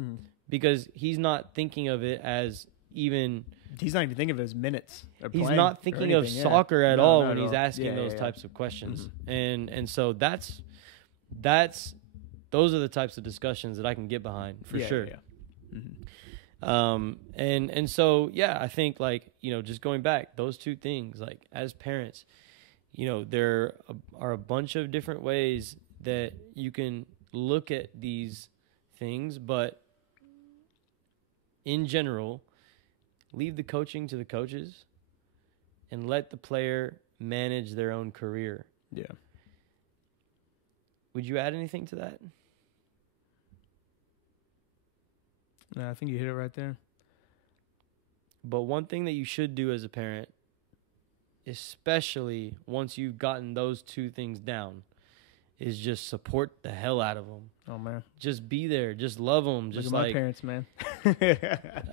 because he's not thinking of it as even... He's not even thinking of it as minutes. He's not thinking of soccer at all when he's asking those types of questions. And so those are the types of discussions that I can get behind for sure. And so, I think, like, just going back, those two things, like, as parents, there are a bunch of different ways that you can look at these things, but in general, leave the coaching to the coaches and let the player manage their own career. Yeah. Would you add anything to that? No, I think you hit it right there. But one thing that you should do as a parent, especially once you've gotten those two things down, is just support the hell out of them. Oh, man. Just be there. Just love them. Just Look at my parents, man.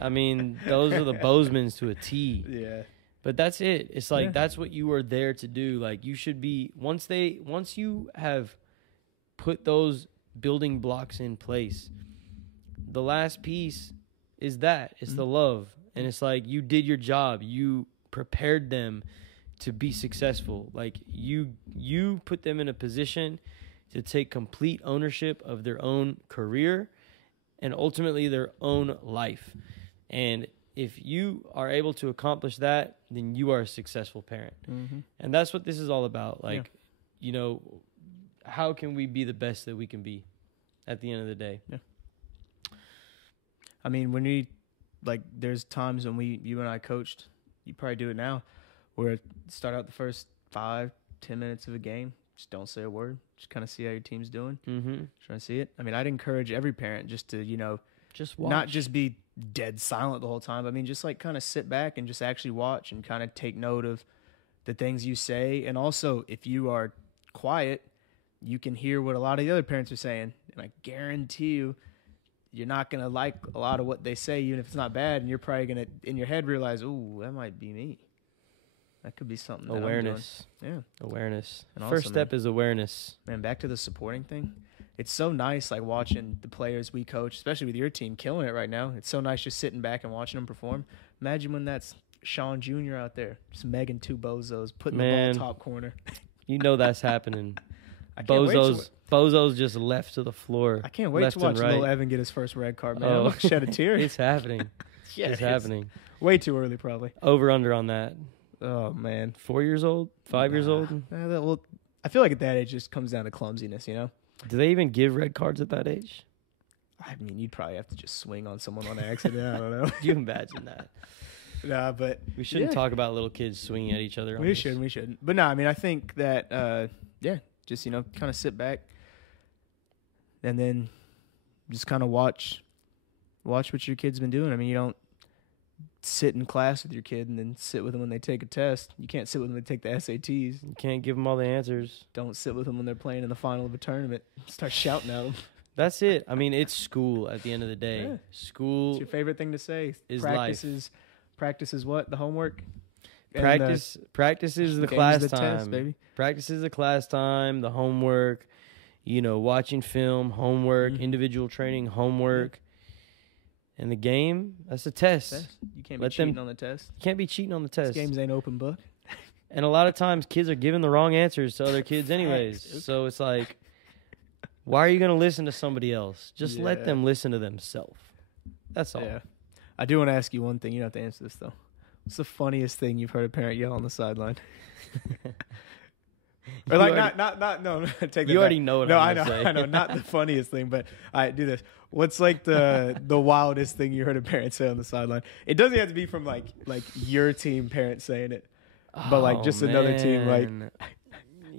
I mean, those are the Bozmans to a T. Yeah. But that's it. It's like, that's what you are there to do. Like, you should be, once you have put those building blocks in place, the last piece is that. It's the love. And it's like, you did your job. You prepared them to be successful. Like, you put them in a position to take complete ownership of their own career and ultimately their own life. And if you are able to accomplish that, then you are a successful parent. And that's what this is all about. Like, how can we be the best that we can be at the end of the day? Yeah. I mean, there's times when you and I coached, you probably do it now, where start out the first 5-10 minutes of a game, just don't say a word, just kind of see how your team's doing. Trying to see it. I mean, I'd encourage every parent just to, just watch. Not just be dead silent the whole time. I mean, just like kind of sit back and just actually watch and kind of take note of the things you say. And also, if you are quiet, you can hear what a lot of the other parents are saying. And I guarantee you're not going to like a lot of what they say, even if it's not bad. And you're probably going to, in your head, realize, ooh, that might be me. That could be something. Awareness. Yeah. Awareness. And First also, step is awareness. Man, back to the supporting thing. It's so nice, like, watching the players we coach, especially with your team, killing it right now. It's so nice just sitting back and watching them perform. Imagine when that's Sean Jr. out there, just megging two bozos, putting the ball top corner. You know that's happening. I can't Bozos just left to the floor. I can't wait to watch little Evan get his first red card, man. I'll shed a tear. It's happening. It's happening. Way too early, probably. Over under on that. Oh, man. 4 years old? 5 years old? Well, I feel like at that age it just comes down to clumsiness, Do they even give red cards at that age? I mean, you'd probably have to just swing on someone on accident. I don't know. You imagine that? Nah, but we shouldn't talk about little kids swinging at each other. We shouldn't. But no, I mean, I think that, just, kind of sit back and then just kind of watch what your kid's been doing. I mean, you don't sit in class with your kid and then sit with them when they take a test. You can't sit with them when they take the SATs. You can't give them all the answers. Don't sit with them when they're playing in the final of a tournament. Start shouting at them. That's it. I mean, it's school at the end of the day. Yeah. School. It's your favorite thing to say. Is life. Practice is what? The homework? Practice is the class time. Test, baby. Practice is the class time, the homework, watching film, homework, individual training, homework. And the game, that's a test. You can't be cheating on the test. You can't be cheating on the test. These games ain't open book. And a lot of times kids are giving the wrong answers to other kids anyways. Okay. So it's like, why are you going to listen to somebody else? Just let them listen to themselves. That's all. Yeah. I do want to ask you one thing. You don't have to answer this, though. What's the funniest thing you've heard a parent yell on the sideline? Or like no, take that You already back. know what no, I'm gonna say. I know, not the funniest thing, but all right, do this. What's like the wildest thing you heard a parent say on the sideline? It doesn't have to be from like your team parent saying it, but like just another team. Like,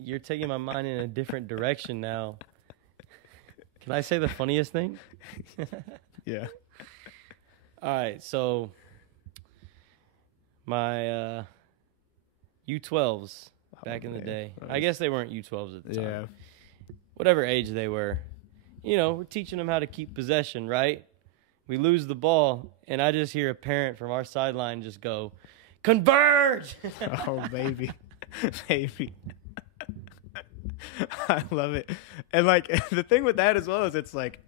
you're taking my mind in a different direction now. Can I say the funniest thing? Yeah. All right, so my U12s back in the day. I guess they weren't U12s at the time. Yeah. Whatever age they were. You know, we're teaching them how to keep possession, right? We lose the ball, and I just hear a parent from our sideline just go, "Converge!" Oh, baby. Baby. I love it. And, like, the thing with that as well is it's like,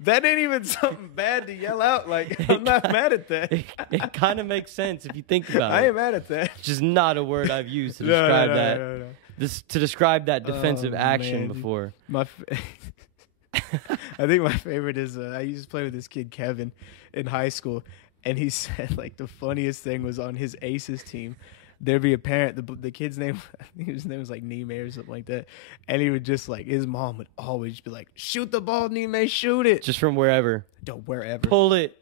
that ain't even something bad to yell out. Like, I'm not mad at that. It kind of makes sense if you think about it. I ain't mad at that. It's just not a word I've used to describe that. No. This to describe that defensive action man. before. I think my favorite is I used to play with this kid Kevin in high school, and he said like the funniest thing was on his Aces team. There'd be a parent, the kid's name, I think his name was like Nime or something like that, and he would just like his mom would always be like, "Shoot the ball, Nime, shoot it!" Just from wherever. Wherever. Pull it.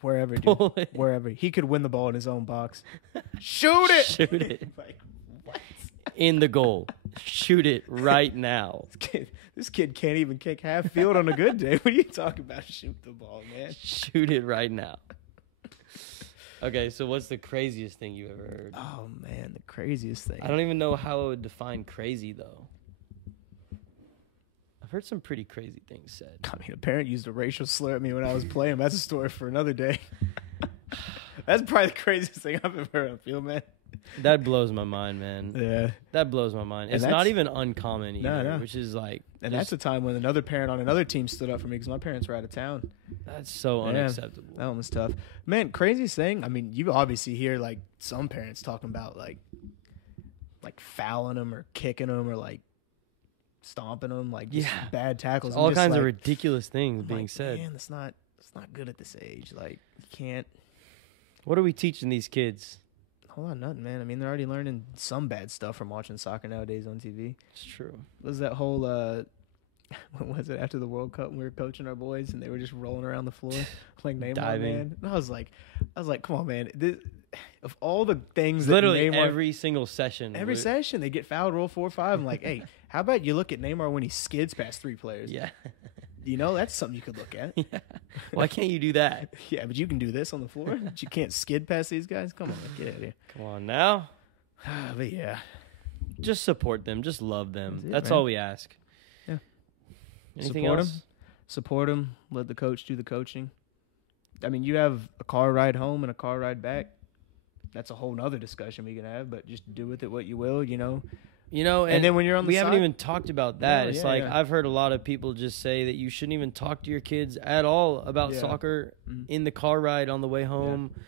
Wherever, dude. Pull it. Wherever. He could win the ball in his own box. Shoot it! Shoot it. Like, what? In the goal. Shoot it right now. This kid can't even kick half field on a good day. What are you talking about? Shoot the ball, man. Shoot it right now. Okay, so what's the craziest thing you ever heard? Oh, man, the craziest thing. I don't even know how I would define crazy, though. I've heard some pretty crazy things said. I mean, a parent used a racial slur at me when I was playing. That's a story for another day. That's probably the craziest thing I've ever heard on field, man. That blows my mind, man. Yeah. That blows my mind. It's not even uncommon either, No. which is like... And that's a time when another parent on another team stood up for me because my parents were out of town. That's so unacceptable. That one was tough. Man, craziest thing, I mean, you obviously hear like some parents talking about like fouling them or kicking them or like stomping them, like just bad tackles. All kinds of ridiculous things being said. Man, that's not good at this age. Like, you can't. What are we teaching these kids? A whole lot of nothing, man. I mean, they're already learning some bad stuff from watching soccer nowadays on TV. It's true. What was that whole, what was it, after the World Cup when we were coaching our boys and they were just rolling around the floor like Neymar, diving. man? And I was like, come on, man. Of all the things Literally that Neymar, every single session. every session, they get fouled, roll 4-5. I'm like, hey, how about you look at Neymar when he skids past 3 players? Yeah. You know, that's something you could look at. Yeah. Why can't you do that? Yeah, but you can do this on the floor. But you can't skid past these guys? Come on, get out of here. Come on now. But yeah. Just support them. Just love them. That's man. all we ask. Yeah. Anything Support else? them. Support them. Let the coach do the coaching. I mean, you have a car ride home and a car ride back. That's a whole nother discussion we can have, but just do with it what you will, you know. You know, and then when you're on the we side, haven't even talked about that. No, it's yeah, like yeah. I've heard a lot of people just say that you shouldn't even talk to your kids at all about soccer in the car ride on the way home. Yeah.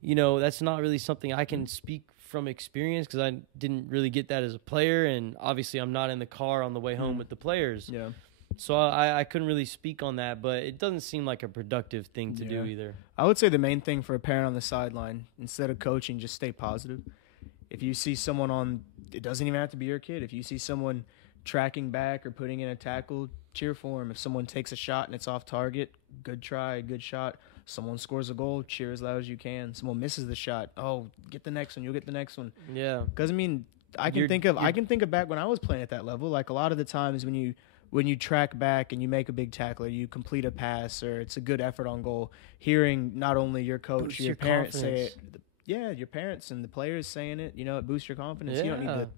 You know, that's not really something I can speak from experience because I didn't really get that as a player, and obviously I'm not in the car on the way home with the players. Yeah. So I couldn't really speak on that, but it doesn't seem like a productive thing to do either. I would say the main thing for a parent on the sideline, instead of coaching, just stay positive. If you see someone on, it doesn't even have to be your kid. If you see someone tracking back or putting in a tackle, cheer for them. If someone takes a shot and it's off target, good try, good shot. Someone scores a goal, cheer as loud as you can. Someone misses the shot, get the next one, you'll get the next one. Yeah. Because, I mean, I can think of back when I was playing at that level. Like, a lot of the times when you track back and you make a big tackle or you complete a pass or it's a good effort on goal, hearing not only your coach, your parents say it. Yeah, your parents and the players saying it, you know, it boosts your confidence. Yeah. You don't need to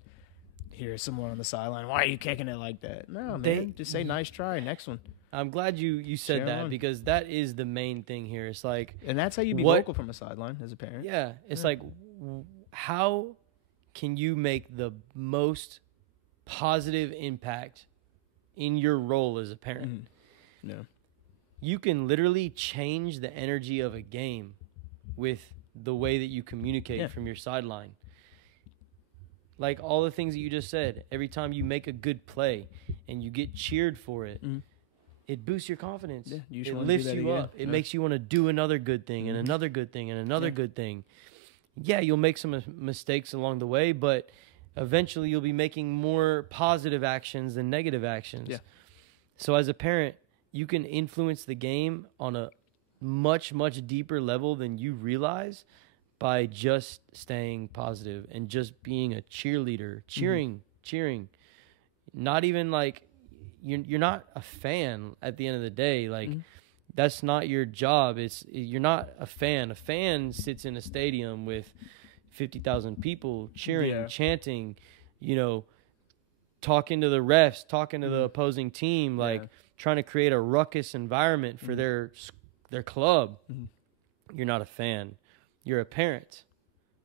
hear someone on the sideline, why are you kicking it like that? No, man, just say nice try, next one. I'm glad you said that because that is the main thing here. It's like, and that's how you be vocal from a sideline as a parent. Yeah, it's like, how can you make the most positive impact in your role as a parent? No, you can literally change the energy of a game with the way that you communicate from your sideline. Like all the things that you just said, every time you make a good play and you get cheered for it, it boosts your confidence. Yeah, it lifts you up. It makes you want to do another good thing and another good thing and another good thing. Yeah, you'll make some mistakes along the way, but eventually you'll be making more positive actions than negative actions. Yeah. So as a parent, you can influence the game on a much, much deeper level than you realize by just staying positive and just being a cheerleader, cheering. Not even like you're not a fan at the end of the day. Like that's not your job. You're not a fan. A fan sits in a stadium with 50,000 people cheering, chanting, talking to the refs, talking to the opposing team, like trying to create a ruckus environment for their club. You're not a fan. You're a parent.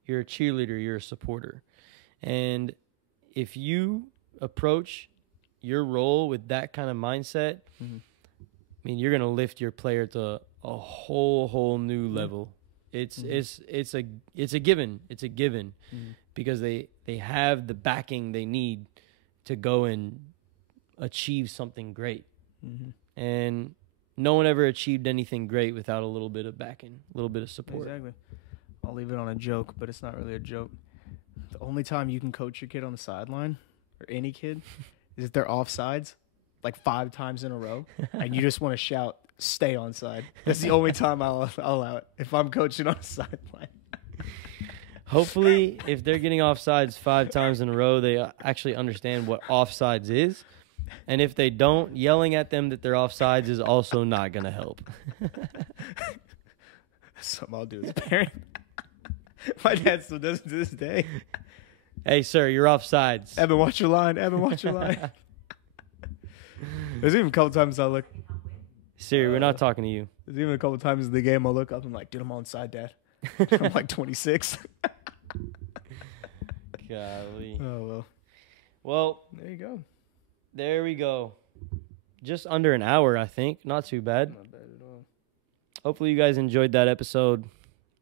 You're a cheerleader. You're a supporter. And if you approach your role with that kind of mindset, I mean, you're going to lift your player to a whole new level. It's a given. It's a given because they have the backing they need to go and achieve something great. And no one ever achieved anything great without a little bit of backing, a little bit of support. Exactly. I'll leave it on a joke, but it's not really a joke. The only time you can coach your kid on the sideline, or any kid, is if they're offsides, like 5 times in a row, and you just want to shout, "Stay onside." That's the only time I'll allow it if I'm coaching on a sideline. Hopefully, if they're getting offsides 5 times in a row, they actually understand what offsides is. And if they don't, yelling at them that they're offsides is also not going to help. Something I'll do as a parent. My dad still does it to this day. Hey, sir, you're offsides. Evan, watch your line. Evan, watch your line. There's even a couple times I look. Siri, we're not talking to you. There's even a couple times in the game I look up and I'm like, dude, I'm onside, Dad. I'm like 26. Golly. Oh, well. Well, There you go. there we go. Just under an hour, I think. Not too bad. Not bad at all. Hopefully you guys enjoyed that episode.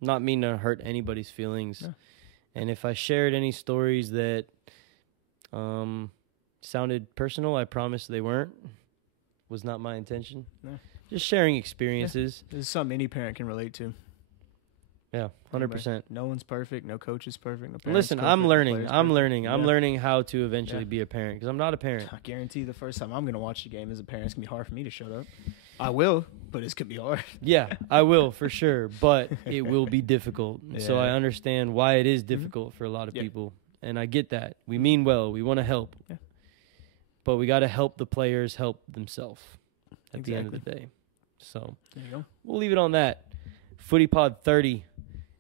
Not meaning to hurt anybody's feelings. No. And if I shared any stories that sounded personal, I promise they weren't. Was not my intention. No. Just sharing experiences. This is something any parent can relate to. Yeah, 100%. No one's perfect. No coach is perfect. No parent's Listen, perfect, I'm no learning. player's I'm perfect. learning. I'm Yeah. learning how to eventually Yeah. be a parent because I'm not a parent. I guarantee you the first time I'm going to watch the game as a parent, it's going to be hard for me to shut up. I will, but it's going to be hard. Yeah, I will for sure, but it will be difficult. So I Yeah. understand why it is difficult for a lot of Yeah. people, and I get that. We mean well. We want to help, Yeah. but we got to help the players help themselves at the end of the Exactly. day. So There you go. we'll leave it on that. FootyPod 30,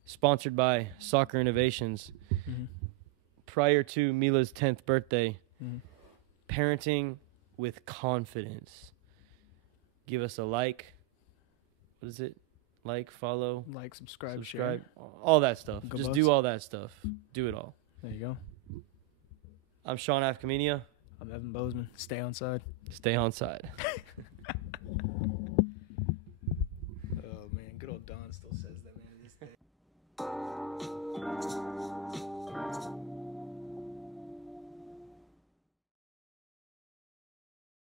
sponsored by Soccer Innovations. Mhm. Prior to Mila's 10th birthday, Mhm. parenting with confidence. Give us a like. What is it? Like, follow, Like, subscribe, subscribe, share. all that stuff. Go Just Bucks. do all that stuff. Do it all. There you go. I'm Sean Afkhaminia. I'm Evan Bozman. Stay on side. Stay on side. Oh, man. Good old Don still says that.